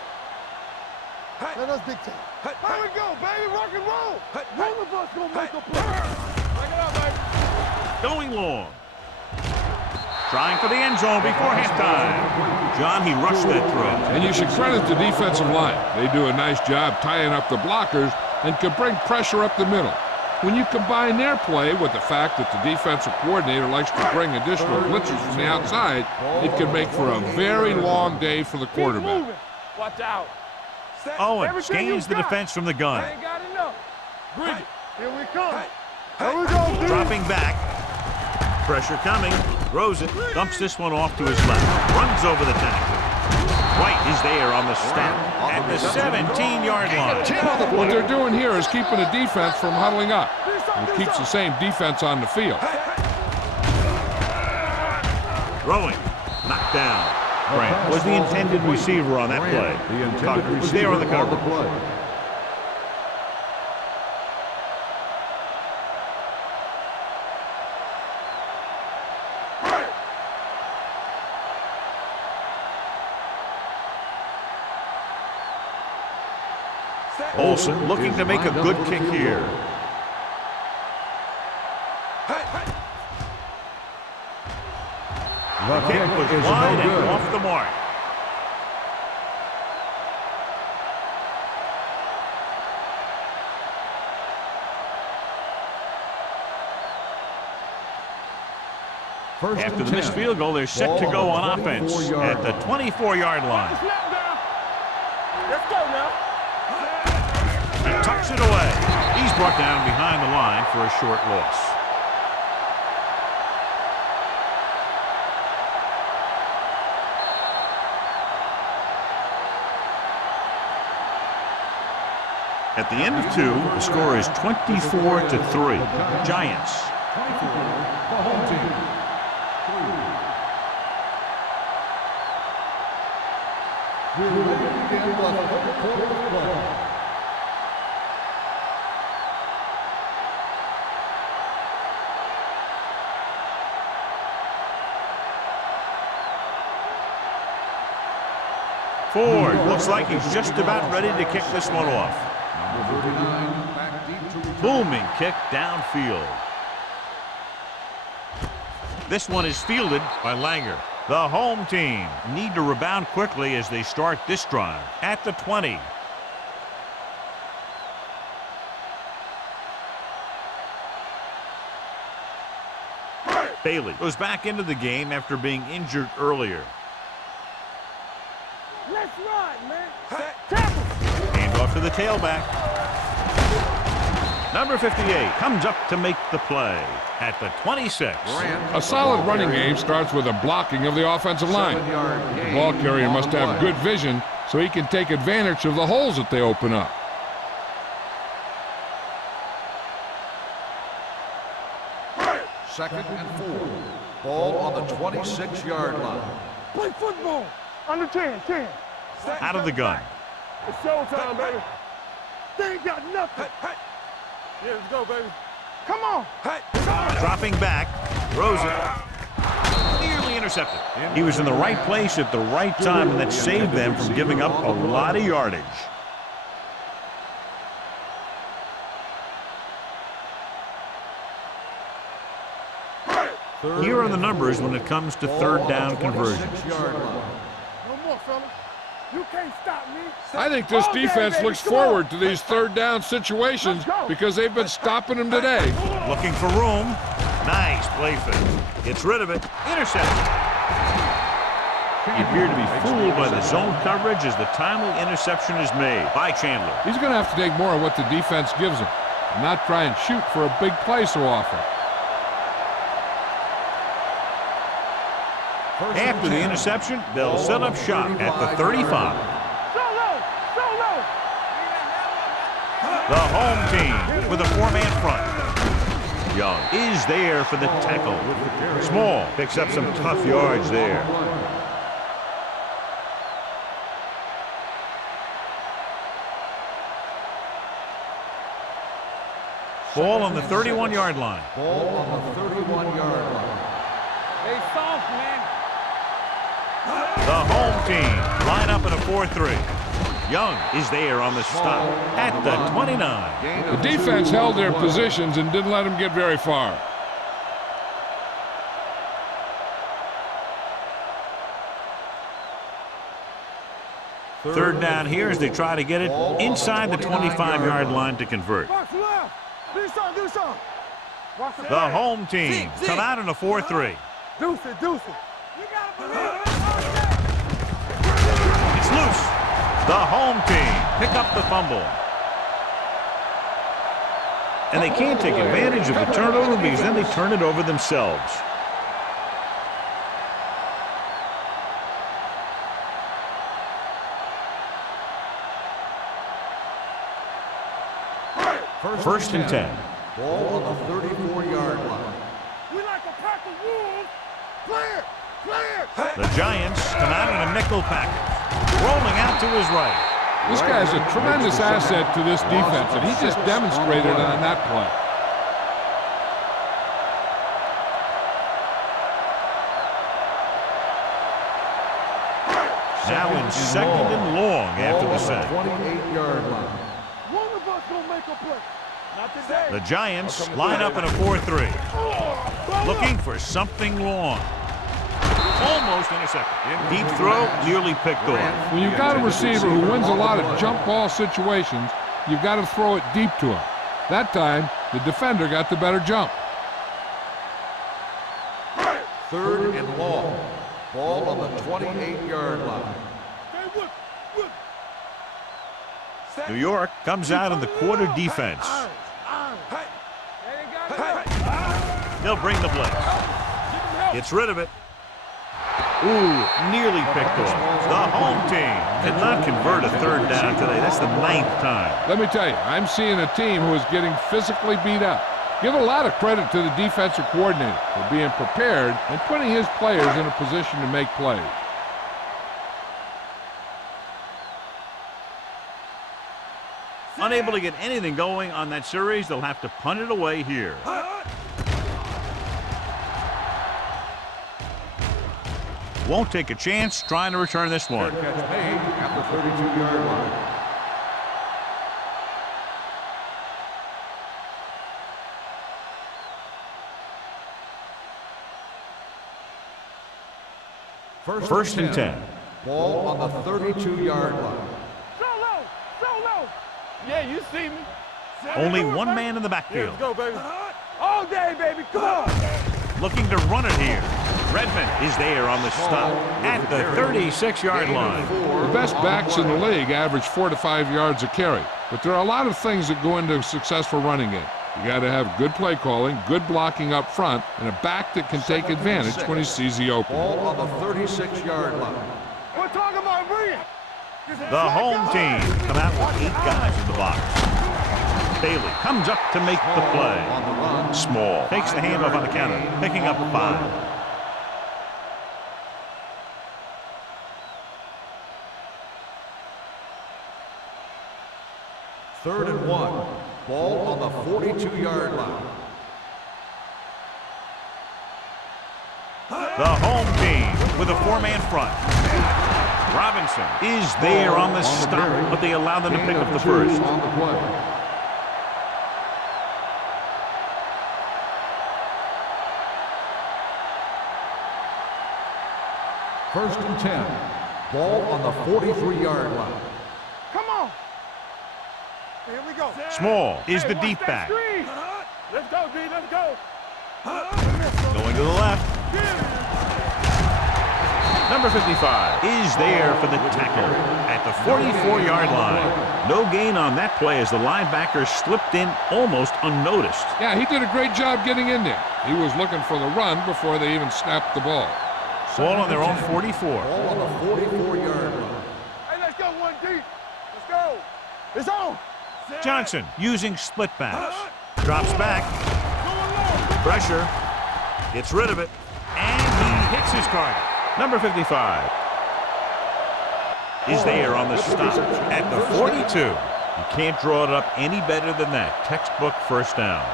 Let us dictate. Here we go, baby. Rock and roll. One of us gonna make a play. Bring it up, baby. Going long. Trying for the end zone before halftime. John, he rushed that throw. And you should credit the defensive line. They do a nice job tying up the blockers and can bring pressure up the middle. When you combine their play with the fact that the defensive coordinator likes to bring additional blitzers from the outside, it can make for a very long day for the quarterback. Watch out. Owen scans the defense from the gun. Ain't got enough. Bridget, here we come. Here we go, dude. Dropping back. Pressure coming. Throws it. Dumps this one off to his left. Runs over the tackle. White is there on the stop at the 17-yard line. What they're doing here is keeping the defense from huddling up. It keeps the same defense on the field. Throwing. Knocked down. Grant was the intended receiver on that play. Tucker was there on the cover. Olsen looking to make a good kick here. The kick was wide and off the mark. After the missed field goal, they're set to go on offense at the 24-yard line. Let's go now. He tucks it away. He's brought down behind the line for a short loss. At the end of 2, the score is 24-3. Giants. 24, the home team. 3. We're ready to begin the third quarter of play. Ford looks like he's just about ready to kick this one off. Number 39, back deep to return. Booming kick downfield. This one is fielded by Langer. The home team need to rebound quickly as they start this drive at the 20. Bailey goes back into the game after being injured earlier. Let's run, man. Tackle. Hand off to the tailback. Number 58 comes up to make the play at the 26. A solid running game starts with a blocking of the offensive line. The ball carrier must have good vision so he can take advantage of the holes that they open up. Second and 4. Ball on the 26-yard line. Play football. Under 10. Out of the gun. It's showtime, baby. They ain't got nothing. Yeah, let's go, baby. Come on. Dropping back. Throws it. Nearly intercepted. He was in the right place at the right time, and that saved them from giving up a lot of yardage. Here are the numbers when it comes to third down conversions. No more, fellas. You can't stop me. I think this defense looks forward to these third down situations because they've been stopping them today. Looking for room. Nice play fake. Gets rid of it. Intercepted. He appeared to be fooled by the zone coverage as the timely interception is made by Chandler. He's going to have to take more of what the defense gives him and not try and shoot for a big play so often. After the interception, they'll set up shop at the 35. Solo. The home team with a 4-man front. Young is there for the tackle. Small picks up some tough yards there. Ball on the 31-yard line. Ball on the 31-yard line. They soft, man. The home team line up in a 4-3. Young is there on the stop at the 29. The defense held their positions and didn't let them get very far. Third down here as they try to get it inside the 25-yard line to convert. Box left. Do something. The home team come out in a 4-3. Deuce it. You gotta believe it. It's loose. The home team pick up the fumble. And they can't take advantage of the turnover because then they turn it over themselves. First and 10. Ball on the 34-yard line. We like a pack of wolves. Play it. The Giants come out in a nickel package, rolling out to his right. This guy's a tremendous asset to this defense, and he just demonstrated it on that play. Now in second and long after the set. 28-yard line. One of us gonna make a play. Not today. The Giants line up in a 4-3, looking for something long. Almost intercepted. Deep throw, nearly picked off. When you've got a receiver who wins a lot of jump ball situations, you've got to throw it deep to him. That time, the defender got the better jump. Third and long. Ball on the 28-yard line. New York comes out in the quarter defense. They'll bring the blitz. Gets rid of it. Ooh, nearly picked off. The home team cannot convert a third down today. That's the 9th time. Let me tell you, I'm seeing a team who is getting physically beat up. Give a lot of credit to the defensive coordinator for being prepared and putting his players in a position to make plays. Unable to get anything going on that series, they'll have to punt it away here. Won't take a chance trying to return this one. Catch made at the 32-yard line. First and 10. Ball on the 32-yard line. Solo. Yeah, you see me. Only one man in the backfield. Let's go, baby. All day, baby. Come on. Looking to run it here. Redmond is there on the stop at the 36-yard line. The best backs in the league average 4 to 5 yards a carry, but there are a lot of things that go into a successful running game. You got to have good play calling, good blocking up front, and a back that can take advantage when he sees the opening. Ball on the 36-yard line. We're talking about bringing. The home team come out with 8 guys in the box. Bailey comes up to make the play. Small takes the handoff on the counter, picking up 5. Third and 1. Ball on the 42-yard line. The home team with a 4-man front. Robinson is there on the stop, but they allow them to pick up the first. On the play. First and 10. Ball on the 43-yard line. Come on. Here we go. Small is the deep back. Let's go, D. Let's go. Going to the left. Number 55 is there for the tackle at the 44-yard line. No gain on that play as the linebacker slipped in almost unnoticed. Yeah, he did a great job getting in there. He was looking for the run before they even snapped the ball. Ball on their own 44. Ball on the 44-yard line. Hey, let's go, 1D. Let's go. It's on. Johnson using split pass. Drops back. Pressure. Gets rid of it. And he hits his target. Number 55 is there on the stop at the 42. You can't draw it up any better than that. Textbook first down.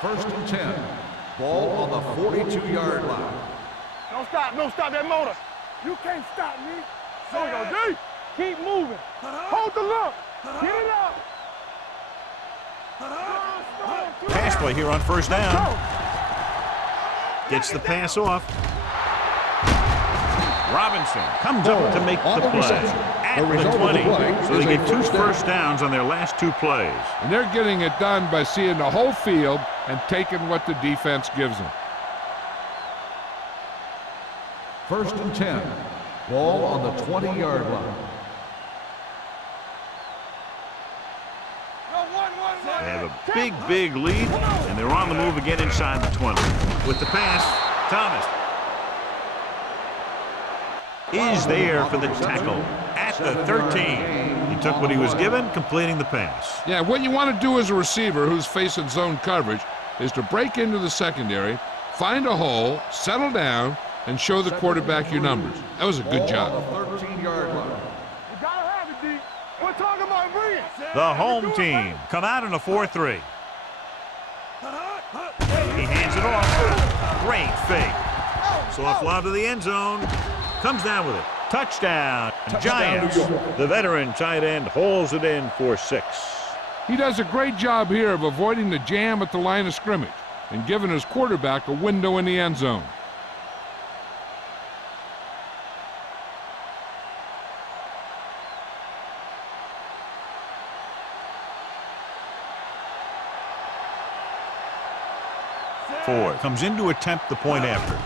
First and 10. Ball on the 42-yard line. Don't stop that motor. You can't stop me. There we go, D. Keep moving. Hold the look. Get it up. Pass play here on first down. Gets the pass off. Robinson comes up to make the play at the 20. So they get 2 first downs on their last 2 plays. And they're getting it done by seeing the whole field and taking what the defense gives them. First and 10. Ball on the 20-yard line. They have a big lead, and they're on the move again inside the 20. With the pass, Thomas is there for the tackle at the 13. He took what he was given, completing the pass. Yeah, what you want to do as a receiver who's facing zone coverage is to break into the secondary, find a hole, settle down, and show the quarterback your numbers. That was a good job. 13-yard line. You gotta have it, D. We're talking about brilliance. The home team come out in a 4-3. He hands it off. Great fake. So a fly to the end zone. Comes down with it. Touchdown, Giants. The veteran tight end holds it in for 6. He does a great job here of avoiding the jam at the line of scrimmage and giving his quarterback a window in the end zone. Ford comes in to attempt the point after.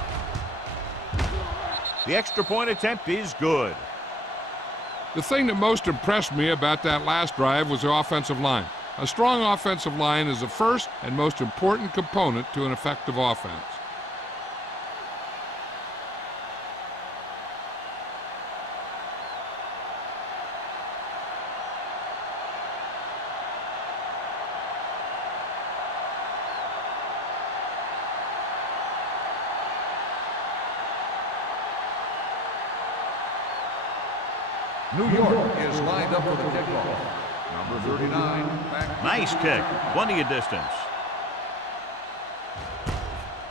The extra point attempt is good. The thing that most impressed me about that last drive was the offensive line. A strong offensive line is the first and most important component to an effective offense. New York is lined up for the kickoff. Number 39. Nice kick. Plenty of distance.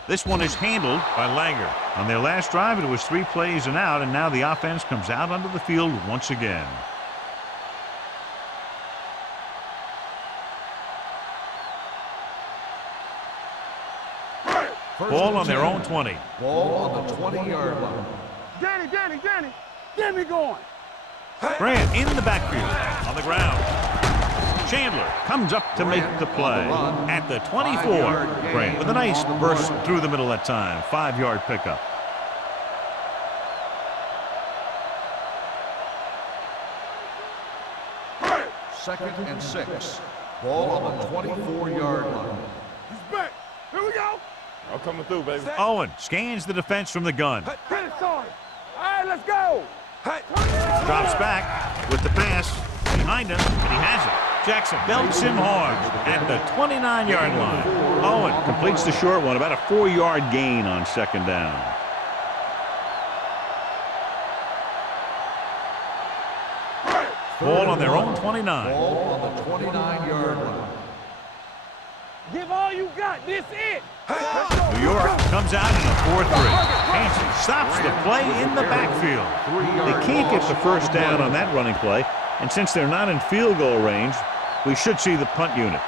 This one is handled by Langer. On their last drive, it was 3 plays and out, and now the offense comes out onto the field once again. Ball on their own 20. Ball on the 20-yard line. Danny, get me going. Grant in the backfield, on the ground. Chandler comes up to make the play at the 24. Grant with a nice burst through the middle that time. 5-yard pickup. Second and 6. Ball on the 24-yard line. He's back. Here we go. I'm coming through, baby. Owen scans the defense from the gun. Get it started. All right, let's go. Drops back with the pass behind him, and he has it. Jackson belts him hard at the 29-yard line. Owen completes the short one, about a 4-yard gain on second down. Ball on their own 29. Ball on the 29-yard line. Give all you got. This it. New York comes out in a 4-3. Hansen stops the play in the backfield. They can't get the first down on that running play, and since they're not in field goal range, we should see the punt unit.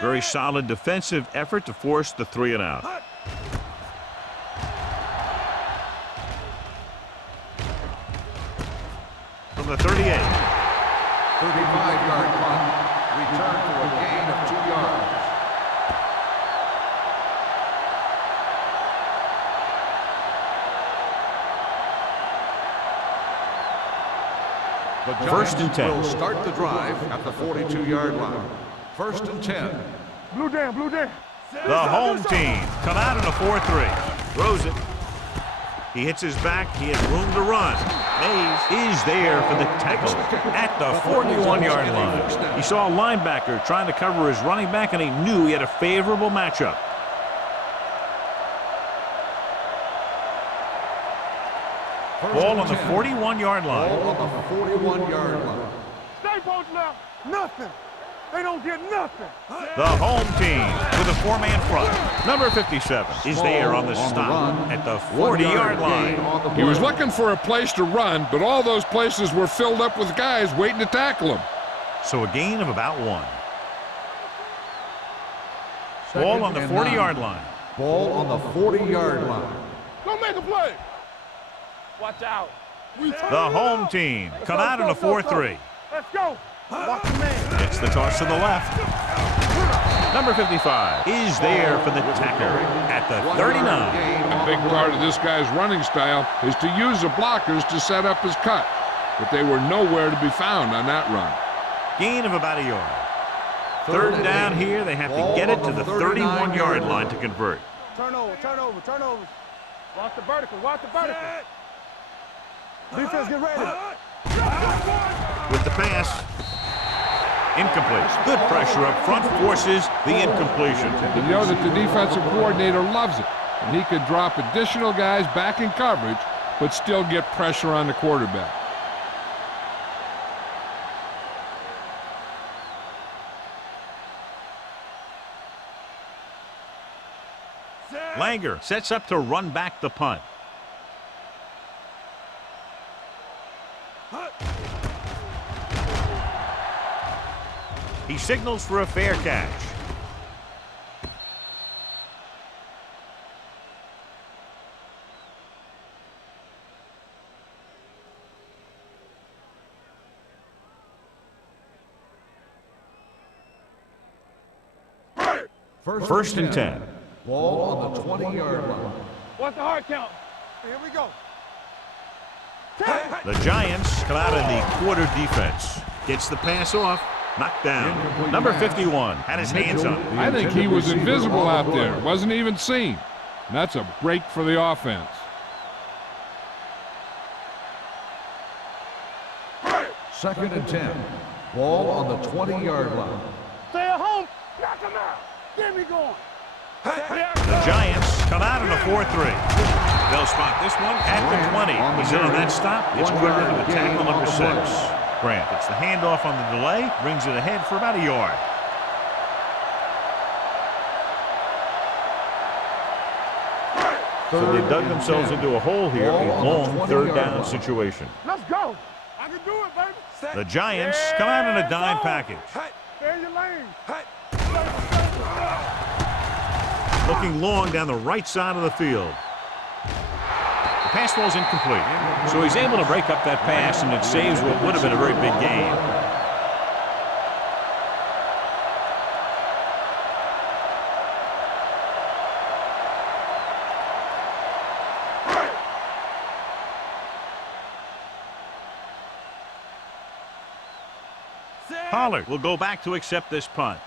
Very solid defensive effort to force the 3 and out. From the 38. 35-yard punt. Return for a gain of 2 yards. The First and 10. Will start the drive at the 42-yard line. First and 10. Blue down. The home team come out in a 4-3. Throws it. He hits his back. He has room to run. Mays is there for the tackle at the 41-yard line. He saw a linebacker trying to cover his running back, and he knew he had a favorable matchup. Ball on the 41-yard line. Ball on the 41-yard line. Stay posted now. Nothing. They don't get nothing. The home team with a 4-man front. Number 57 is there on the stop at the 40-yard line. He was looking for a place to run, but all those places were filled up with guys waiting to tackle him. So a gain of about 1. Ball on the 40-yard line. Ball on the 40-yard line. Go make a play. Watch out. The home team come out in a 4-3. Let's go. Watch the man. It's the toss to the left. Number 55 is there for the tackle at the 39. A big part of this guy's running style is to use the blockers to set up his cut, but they were nowhere to be found on that run. Gain of about 1 yard. Third down here. They have to get it to the 31-yard line to convert. Turnover. Watch the vertical. Defense, get ready. With the pass. Incomplete. Good pressure up front forces the incompletion. You know that the defensive coordinator loves it. And he could drop additional guys back in coverage, but still get pressure on the quarterback. Langer sets up to run back the punt. He signals for a fair catch. First and 10. Ball on the 20-yard line. What's the hard count? Here we go. The Giants come out in the quarter defense. Gets the pass off. Knocked down. Number 51 had his hands up. I think he was invisible out there. Wasn't even seen. And that's a break for the offense. Second and 10. Ball on the 20-yard line. Stay at home. Knock him out. Get me going. The Giants come out in a 4-3. They'll spot this one at the 20. He's in on that stop. It's quicker than the tackle number 6. Grant gets the handoff on the delay, brings it ahead for about a yard. So they dug themselves into a hole here, a long third down situation. Let's go. I can do it, baby. The Giants come out in a dime package. Stay in your lane. Looking long down the right side of the field. The pass ball's incomplete. So he's able to break up that pass, and it saves what would have been a very big gain. Pollard will go back to accept this punt.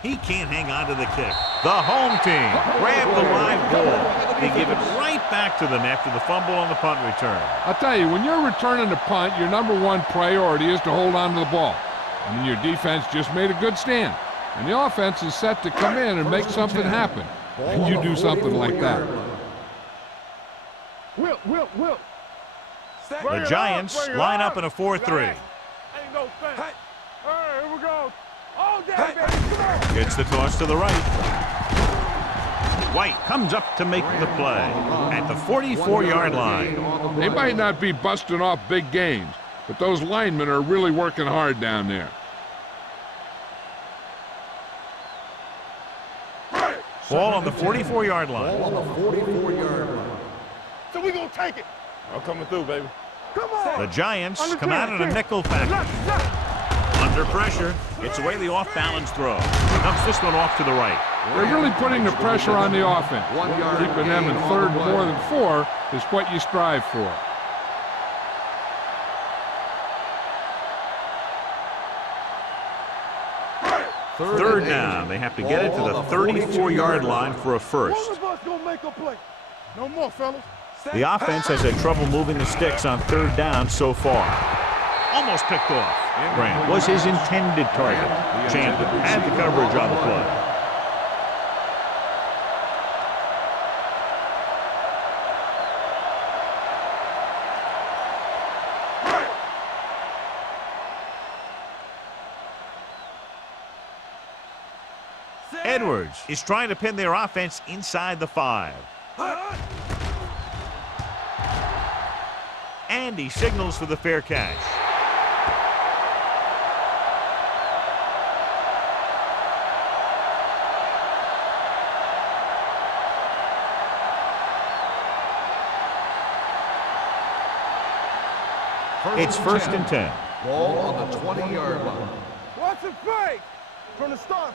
He can't hang on to the kick. The home team grab the live ball. They give it right back to them after the fumble on the punt return. I'll tell you, when you're returning a punt, your number one priority is to hold on to the ball. And your defense just made a good stand. And the offense is set to come in and make something happen. And you do something like that. Will. The Giants line up in a 4-3. Ain't no thing. All right, here we go. All day, baby. Come on. Gets the toss to the right. White comes up to make the play at the 44-yard line. They might not be busting off big gains, but those linemen are really working hard down there. Ball on the 44-yard line. Ball on the 44-yard line. So we gonna take it. I'm coming through, baby. Come on. The Giants come out in a nickel package. Under pressure, gets away the off-balance throw. Dumps this one off to the right. They're really putting the pressure on the offense. Keeping them in third more than 4 is what you strive for. Third down. They have to get it to the 34-yard line for a first. One of us gonna make a play. No more, fellas. The offense has had trouble moving the sticks on third down so far. Almost picked off. Grant was his intended target. Chandler had the coverage on the play. Edwards is trying to pin their offense inside the 5. And he signals for the fair catch. It's first and 10. Ball on the 20-yard line. Watch it fake. From the start.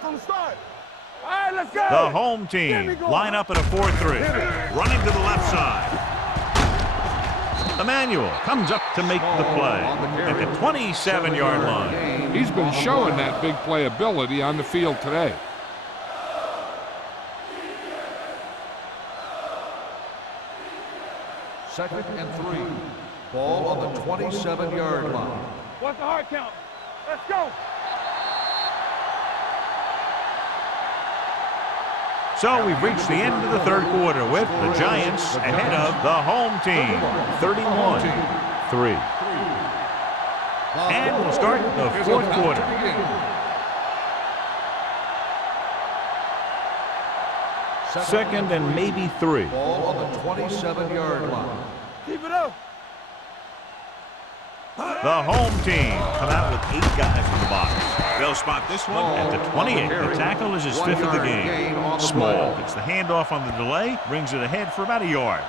All right, let's go. The home team line up at a 4-3. Running to the left side. Emmanuel comes up to make the play at the 27-yard line. He's been showing that big playability on the field today. Second and 3. Ball on the 27-yard line. What's the hard count? Let's go. So we've reached the end of the third quarter with the Giants ahead of the home team, 31-3. And we'll start the fourth quarter. Second and maybe 3. Ball on the 27-yard line. Keep it up. The home team come out with 8 guys in the box. They'll spot this one at the 28. The tackle is his 5th of the game. Small gets the handoff on the delay, brings it ahead for about a yard.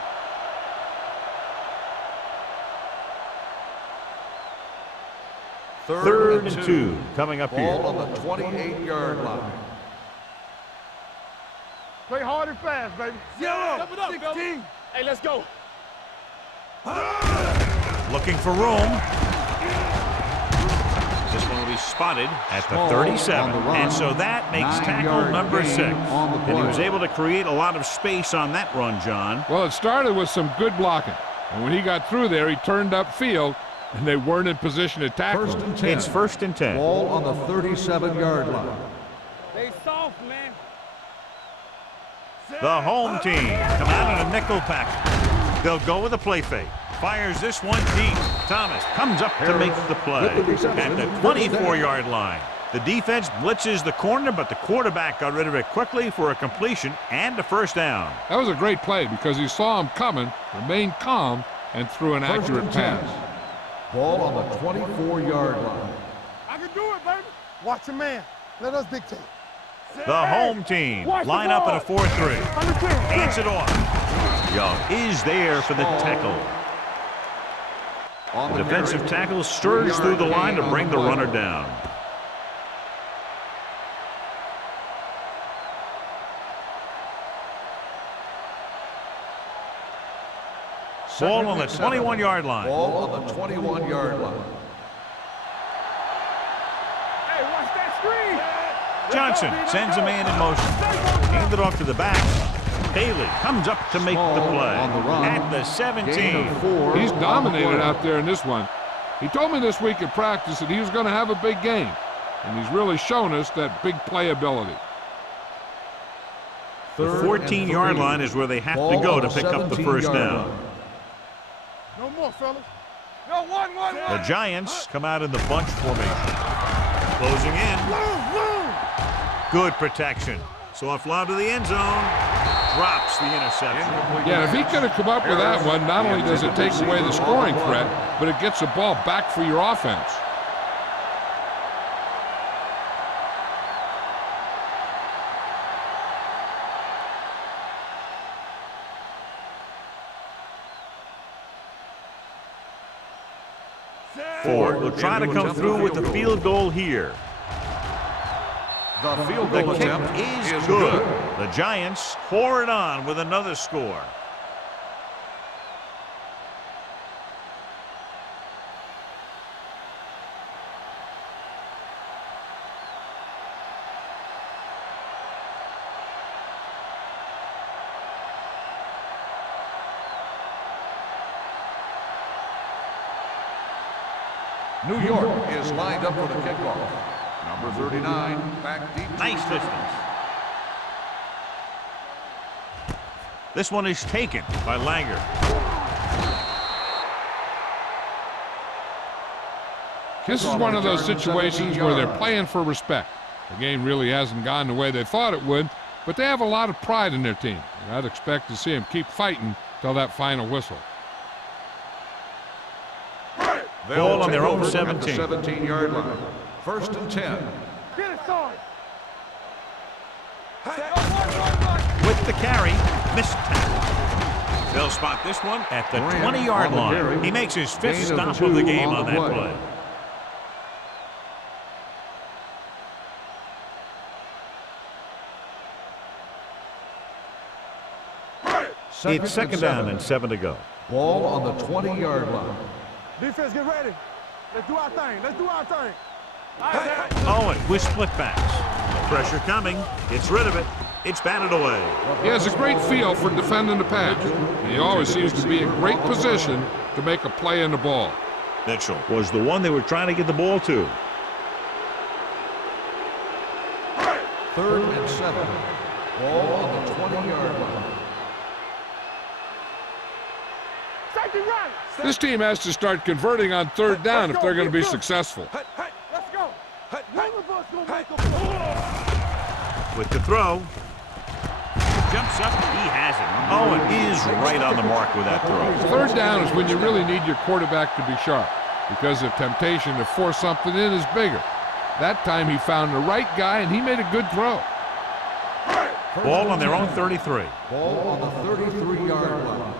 Third and 2 coming up here. Ball on the 28-yard line. Play hard and fast, baby. 0, 16. Hey, let's go. Looking for room. This one will be spotted at the 37. And so that makes tackle number 6. And he was able to create a lot of space on that run, John. Well, it started with some good blocking. And when he got through there, he turned upfield, and they weren't in position to tackle him. It's 1st and 10. Ball on the 37-yard line. They soft, man. The home team come out in a nickel pack. They'll go with a play fake. Fires this one deep. Thomas comes up to make the play at the 24-yard line. The defense blitzes the corner, but the quarterback got rid of it quickly for a completion and a first down. That was a great play because he saw him coming, remained calm, and threw an accurate pass. Ball on the 24-yard line. I can do it, baby. Watch your man. Let us dictate. The home team line up in a 4-3. Hands it off. Young is there for the tackle. The defensive tackle stirs through the line to bring the runner down. Ball on the 21-yard line. Ball on the 21-yard line. Hey, watch that screen. Johnson sends a man in motion. Hand it off to the back. Bailey comes up to make the play at the 17. He's dominated out there in this one. He told me this week at practice that he was going to have a big game, and he's really shown us that big playability. The 14-yard line is where they have to go to pick up the first down. No more, fellas. No, one. The Giants come out in the bunch formation. Closing in. Good protection. Soft lob to the end zone. Drops the interception. Yeah, if he could have come up with that one, not only does it take away the scoring threat, but it gets the ball back for your offense. Ford will try to come through with the field goal here. The field The goal kick attempt is good. The Giants pour it on with another score. New York is lined up for the kickoff. Number 39, back deep. Nice distance. This one is taken by Langer. This is one of those situations where they're playing for respect. The game really hasn't gone the way they thought it would, but they have a lot of pride in their team. And I'd expect to see them keep fighting till that final whistle. Ball on their own 17. 17-yard line. First and 10. Get it started. With the carry, missed tackle. They'll spot this one at the 20-yard line. He makes his fifth stop of the game on that play. It's second down and 7 to go. Ball on the 20-yard line. Defense, get ready. Let's do our thing. Let's do our thing. Owen with split backs. Pressure coming. Gets rid of it. It's batted away. He has a great feel for defending the pass. And he always seems to be in great position to make a play in the ball. Mitchell was the one they were trying to get the ball to. 3rd and 7. Ball on the 20-yard line. Safety run. This team has to start converting on 3rd down if they're going to be successful. Let's go. One of us gonna make a play. With the throw. Jumps up. He has it. Owen is right on the mark with that throw. 3rd down is when you really need your quarterback to be sharp because the temptation to force something in is bigger. That time he found the right guy and he made a good throw. Ball on their own 33. Ball on the 33-yard line.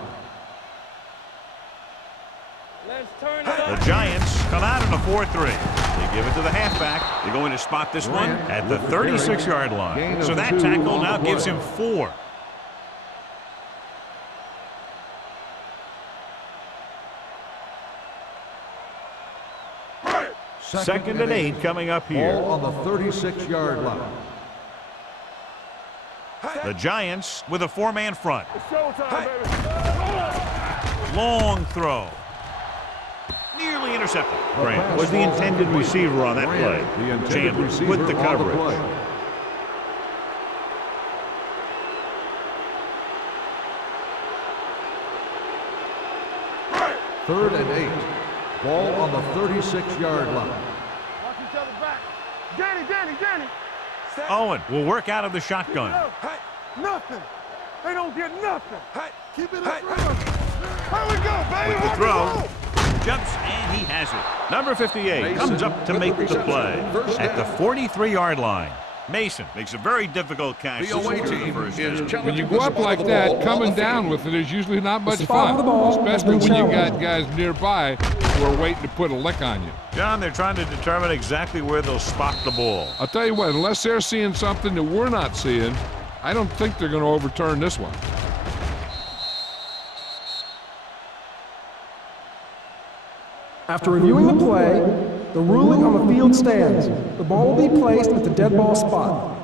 Let's turn it up. The Giants come out in a 4-3. They give it to the halfback. They're going to spot this one at the 36-yard line. So that tackle now gives him 4. Second and 8 coming up here. Ball on the 36-yard line. The Giants with a 4-man front. It's showtime, baby. Long throw. Nearly intercepted. Grant was the intended receiver on that play. Chandler with the coverage. 3rd and 8. Ball on the 36-yard line. Watch each other back. Danny. Owen will work out of the shotgun. Nothing. They don't get nothing. Keep it up. Here we go, baby. With the throw. Jumps, and he has it. Number 58 comes up to make the play at the 43-yard line. Mason makes a very difficult catch. The away team is When you go up like that, coming down with it is usually not much fun, especially when you got guys nearby who are waiting to put a lick on you. John, they're trying to determine exactly where they'll spot the ball. I'll tell you what, unless they're seeing something that we're not seeing, I don't think they're going to overturn this one. After reviewing the play, the ruling on the field stands. The ball will be placed at the dead ball spot.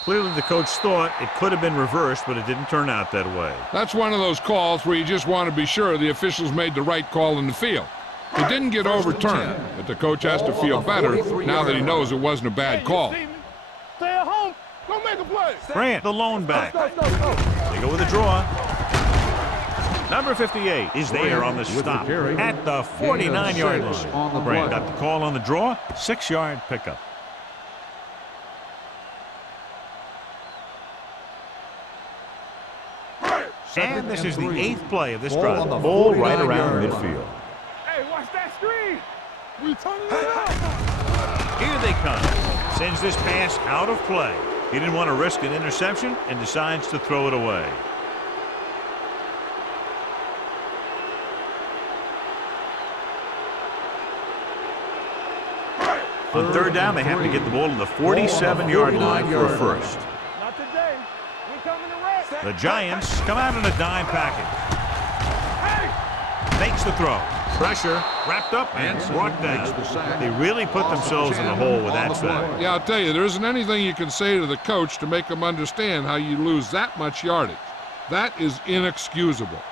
Clearly the coach thought it could have been reversed, but it didn't turn out that way. That's one of those calls where you just want to be sure the officials made the right call in the field. It didn't get overturned, but the coach has to feel better now that he knows it wasn't a bad call. Stay at home. Go make a play. Grant, the lone back. Go. They go with a draw. Number 58 is there on the stop at the 49-yard line. Grant got the call on the draw, 6-yard pickup. And this is the 8th play of this drive. Ball right around midfield. Hey, watch that screen. We turning it up. Here they come. Sends this pass out of play. He didn't want to risk an interception and decides to throw it away. On 3rd down, they have to get the ball to the 47-yard line for a first. Not today. We coming to rest. The Giants come out in a dime package. Makes the throw. Pressure, wrapped up, and brought down. They really put themselves in a hole with that sack. Yeah, I'll tell you, there isn't anything you can say to the coach to make him understand how you lose that much yardage. That is inexcusable.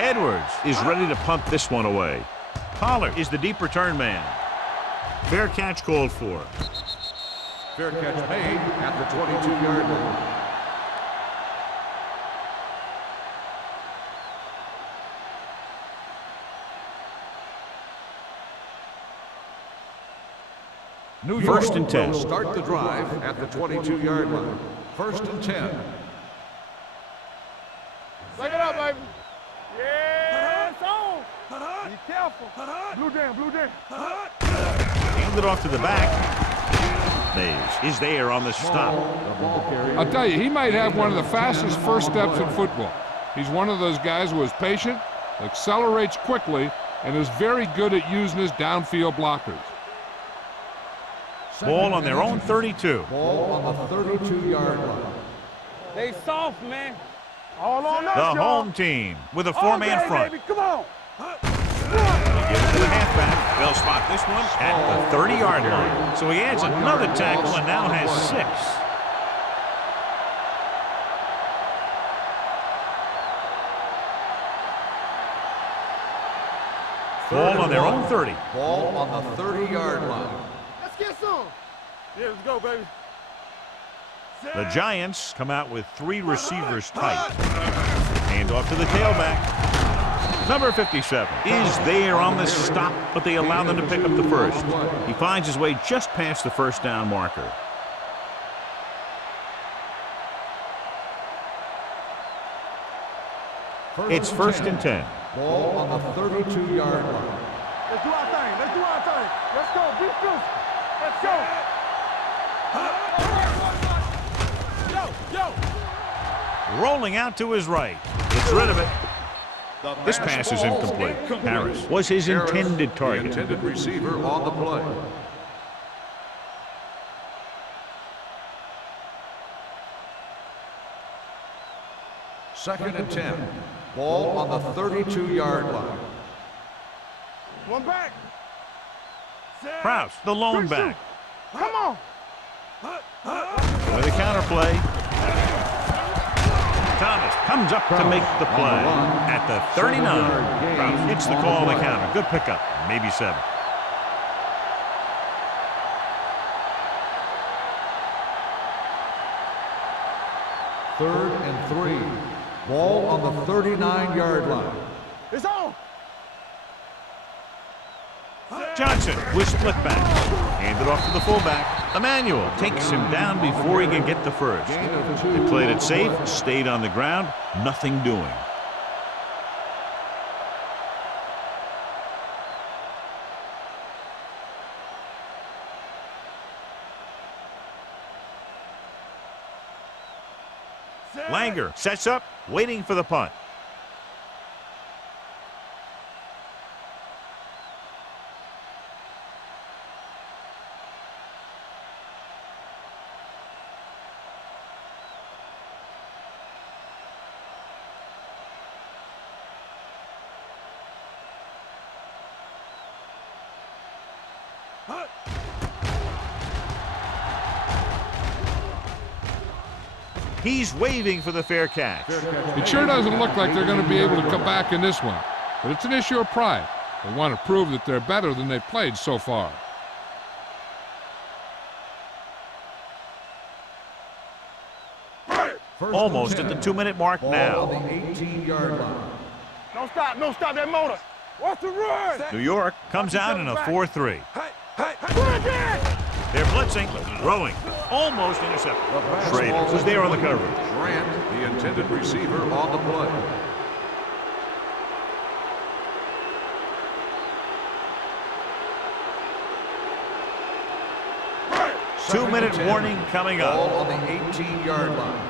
Edwards is ready to punt this one away. Pollard is the deep return man. Fair catch called for. Fair catch made at the 22-yard line. New York 1st and 10. will start the drive at the 22-yard line. 1st and 10. Take it up, baby. Yeah, it's on. Be careful. Blue down. Hand it off to the back. Mays is there on the stop. I'll tell you, he might have one of the fastest first steps in football. He's one of those guys who is patient, accelerates quickly, and is very good at using his downfield blockers. Ball on their own 32. Ball on the 32-yard line. They soft, man. All on us, The y'all. home team with a four-man Okay, front. baby, come on. They give it to the halfback. They'll spot this one at the 30-yard line. So he adds another tackle and now has 6. Ball on their own 30. Ball on the 30-yard line. Let's get some. Yeah, let's go, baby. The Giants come out with 3 receivers tight. Hand off to the tailback. Number 57 is there on the stop, but they allow them to pick up the first. He finds his way just past the first down marker. It's 1st and 10. Ball on the 32-yard line. Let's do our thing. Let's do our thing. Let's go. Be fierce. Let's go. Rolling out to his right. Gets rid of it. This pass is incomplete. Harris was his intended The target. intended receiver on the play. Second and 10. Ball on the 32-yard line. One back. Krause, the lone back. Come on. With a counterplay. Thomas comes up to make the play at the 39. Krause hits the call on the counter. Good pickup. Maybe 7. Third and 3. Ball on the 39-yard line. It's on. Johnson with split back. Handed off to the fullback. Emmanuel takes him down before he can get the first. They played it safe, stayed on the ground, nothing doing. Langer sets up, waiting for the punt. He's waving for the fair catch. It sure doesn't look like they're going to be able to come back in this one, but it's an issue of pride. They want to prove that they're better than they've played so far. Almost at the 2-minute mark now. On the 18-yard line. Don't stop that motor. What's the run? New York comes out in a 4-3. Run again. They're blitzing, throwing, almost intercepted. Schrader was there on the coverage. Grant, the intended receiver on the play. Two-minute warning coming Ball up. on the 18-yard line.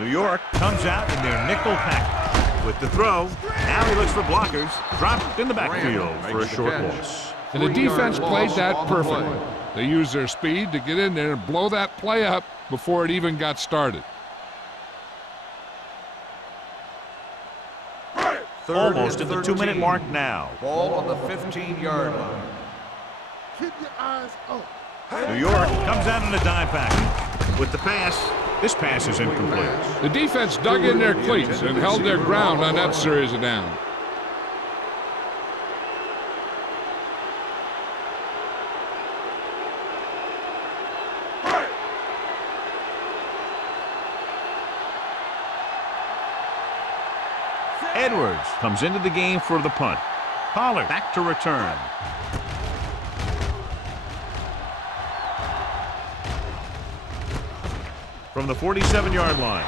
New York comes out in their nickel package with the throw. Now he looks for blockers. Dropped in the backfield for a short loss. And the defense played that perfectly. They used their speed to get in there and blow that play up before it even got started. Almost at the 2-minute mark now. Ball on the 15-yard line. Keep your eyes up. New York comes out in a dime package with the pass. This pass is incomplete. The defense dug in their cleats and held their ground on that series of downs. Edwards comes into the game for the punt. Pollard back to return. From the 47-yard line.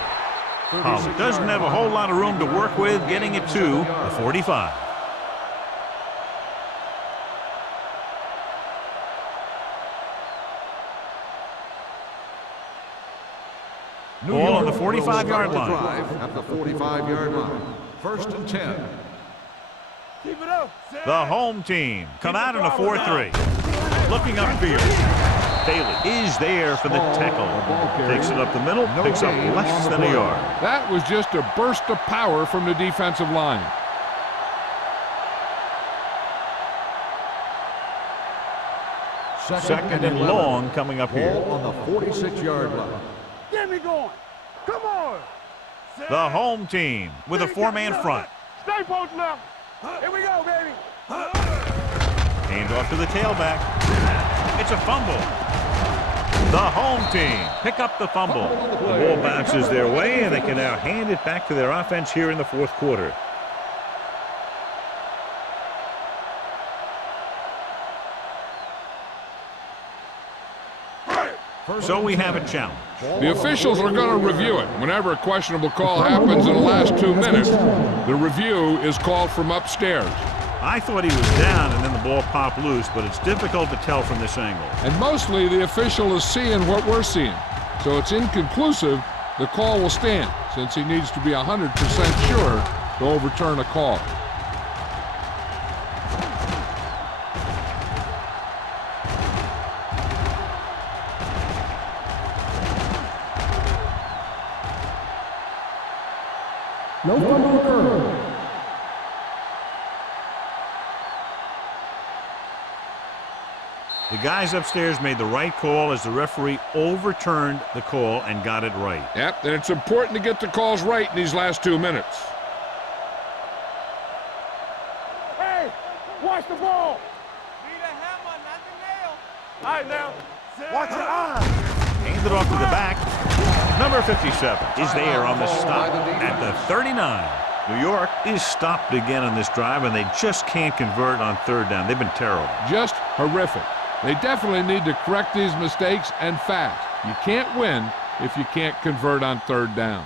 Pollard doesn't have a whole lot of room to work with, getting it to the 45. Ball on the 45-yard line. At the 45-yard line. First and 10. Keep it up. The home team come out in a 4-3. Looking upfield. Bailey is there for the tackle. Takes it up the middle, picks up less than a yard. That was just a burst of power from the defensive line. Second and long coming up here. Ball on the 46-yard line. Get me going. Come on. The home team with a 4-man front. Stay posted up. Here we go, baby. Hand off to the tailback. It's a fumble. The home team pick up the fumble. The ball bounces their way, and they can now hand it back to their offense here in the fourth quarter. So we have a challenge. The officials are going to review it. Whenever a questionable call happens in the last 2 minutes, the review is called from upstairs. I thought he was down and then the ball popped loose, but it's difficult to tell from this angle. And mostly the official is seeing what we're seeing. So it's inconclusive. The call will stand since he needs to be 100% sure to overturn a call. No fumble occurred. The guys upstairs made the right call as the referee overturned the call and got it right. Yep, and it's important to get the calls right in these last 2 minutes. Hey, watch the ball. Need a hammer, not the nail. All right, now. Watch your eyes. Hand it off to the back. Number 57 is there on the stop at the 39. New York is stopped again on this drive, and they just can't convert on third down. They've been terrible. Just horrific. They definitely need to correct these mistakes and fast. You can't win if you can't convert on third down.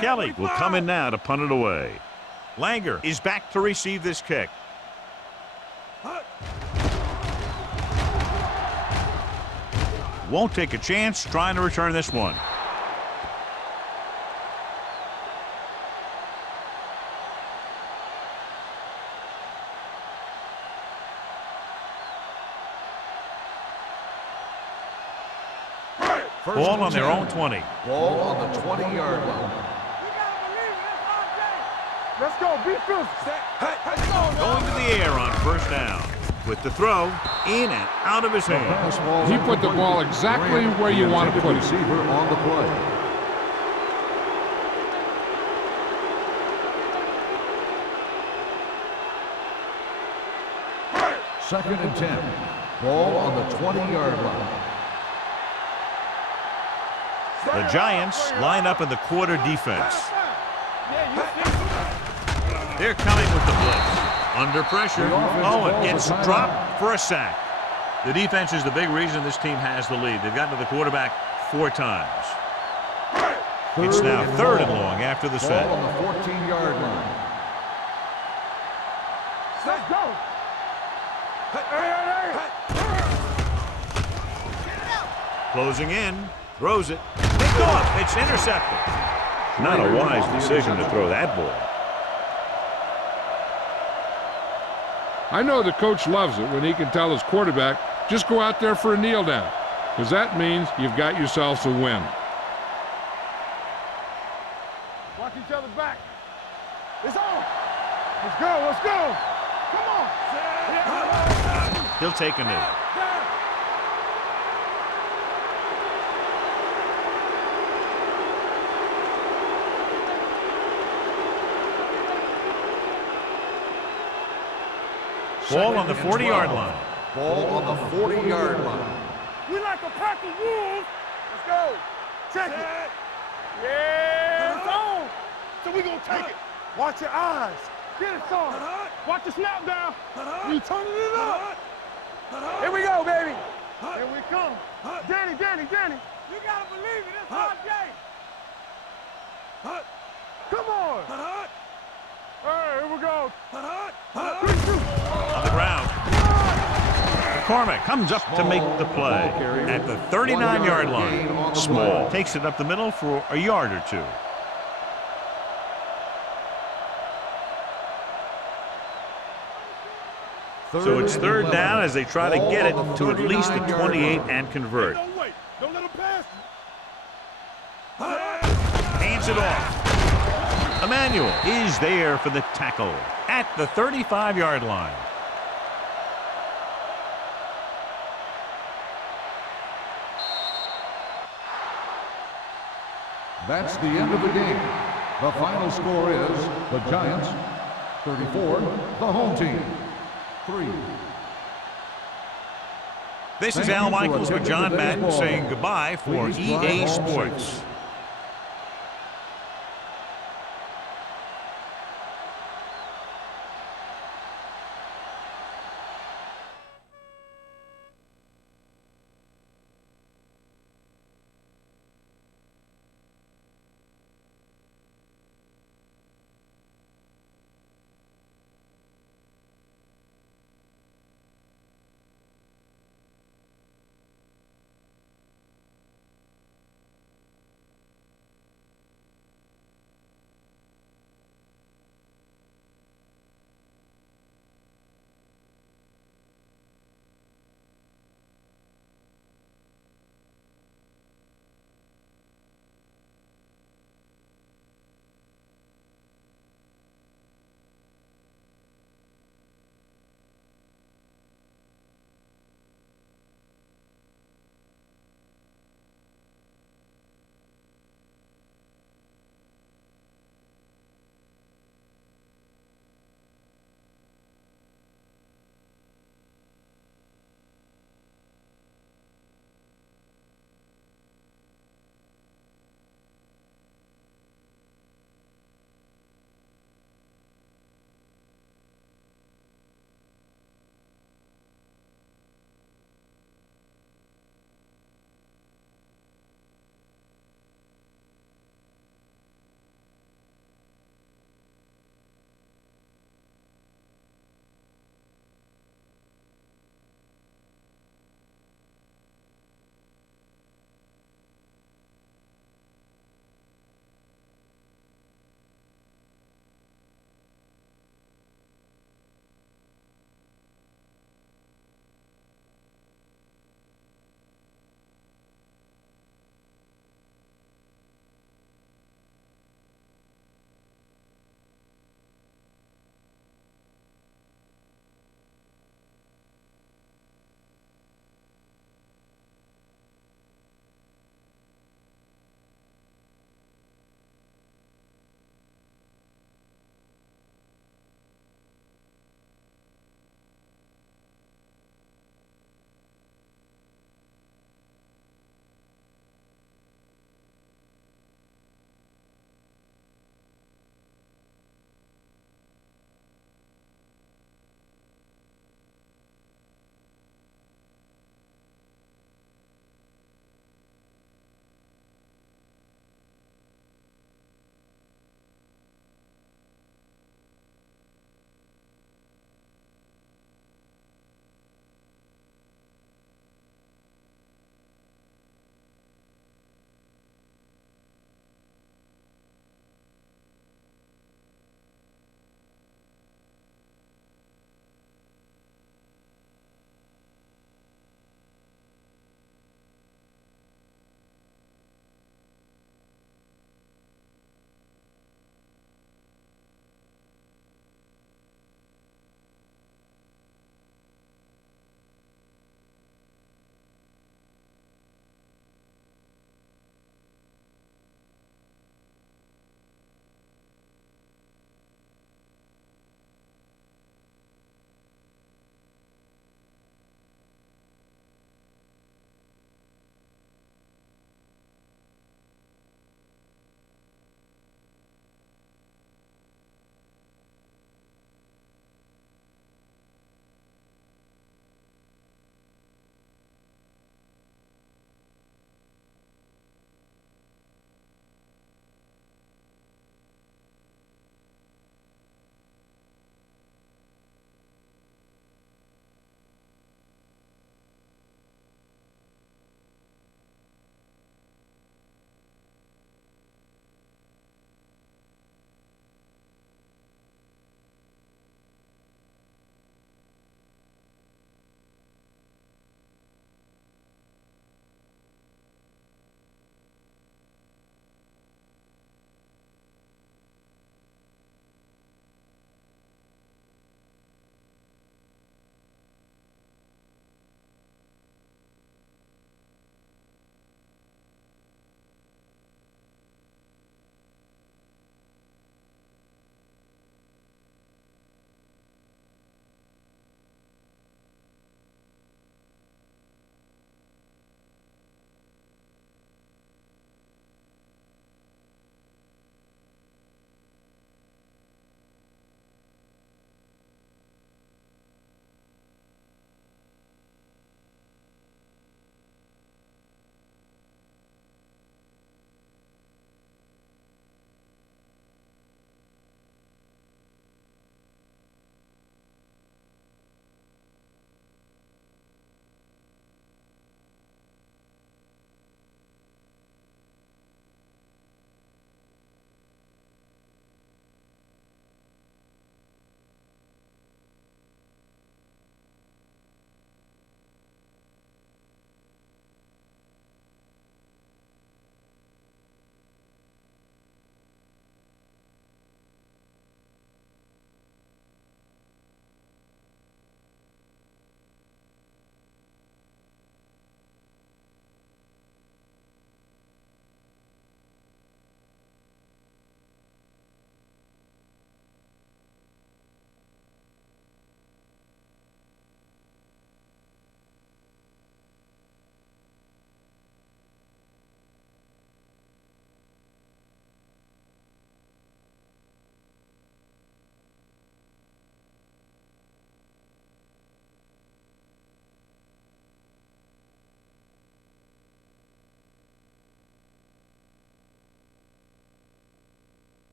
Kelly will come in now to punt it away. Langer is back to receive this kick. Won't take a chance trying to return this one. Ball on their own 20. Ball on the 20-yard line. Let's go. Be physical. Going to the air on first down. With the throw in and out of his hand. He put the ball exactly where you want to put it. Receiver on the play. Second and 10. Ball on the 20-yard line. The Giants line up in the quarter defense. They're coming with the blitz. Under pressure. Owen gets dropped for a sack. The defense is the big reason this team has the lead. They've gotten to the quarterback 4 times. It's now third and long after the sack. Ball on the 14-yard line. Let's go. Closing in. Throws it. Picked off. It's intercepted. Not a wise decision to throw that ball. I know the coach loves it when he can tell his quarterback, just go out there for a kneel down, because that means you've got yourselves a win. Watch each other back. It's on. Let's go. Let's go. Come on. He'll take a knee. Ball on the 40-yard line. Ball on the 40-yard line. We like a pack of wolves. Let's go. Check it. Yeah, it's on. So we gonna take it. Watch your eyes. Get it, son. Watch the snap down. We turning it up. Here we go, baby. Here we come. Danny. You gotta believe it. It's hard game. Come on. All right, here we go. On the ground. McCormick comes up to make the play at the 39-yard line. Small takes it up the middle for a yard or two. So it's third down as they try to get it to at least the 28 and convert. Don't wait. Don't let him pass you. Hands it off. Emmanuel is there for the tackle at the 35-yard line. That's the end of the game. The final score is the Giants 34, the home team 3. This is Al Michaels with John Madden saying goodbye for EA Sports.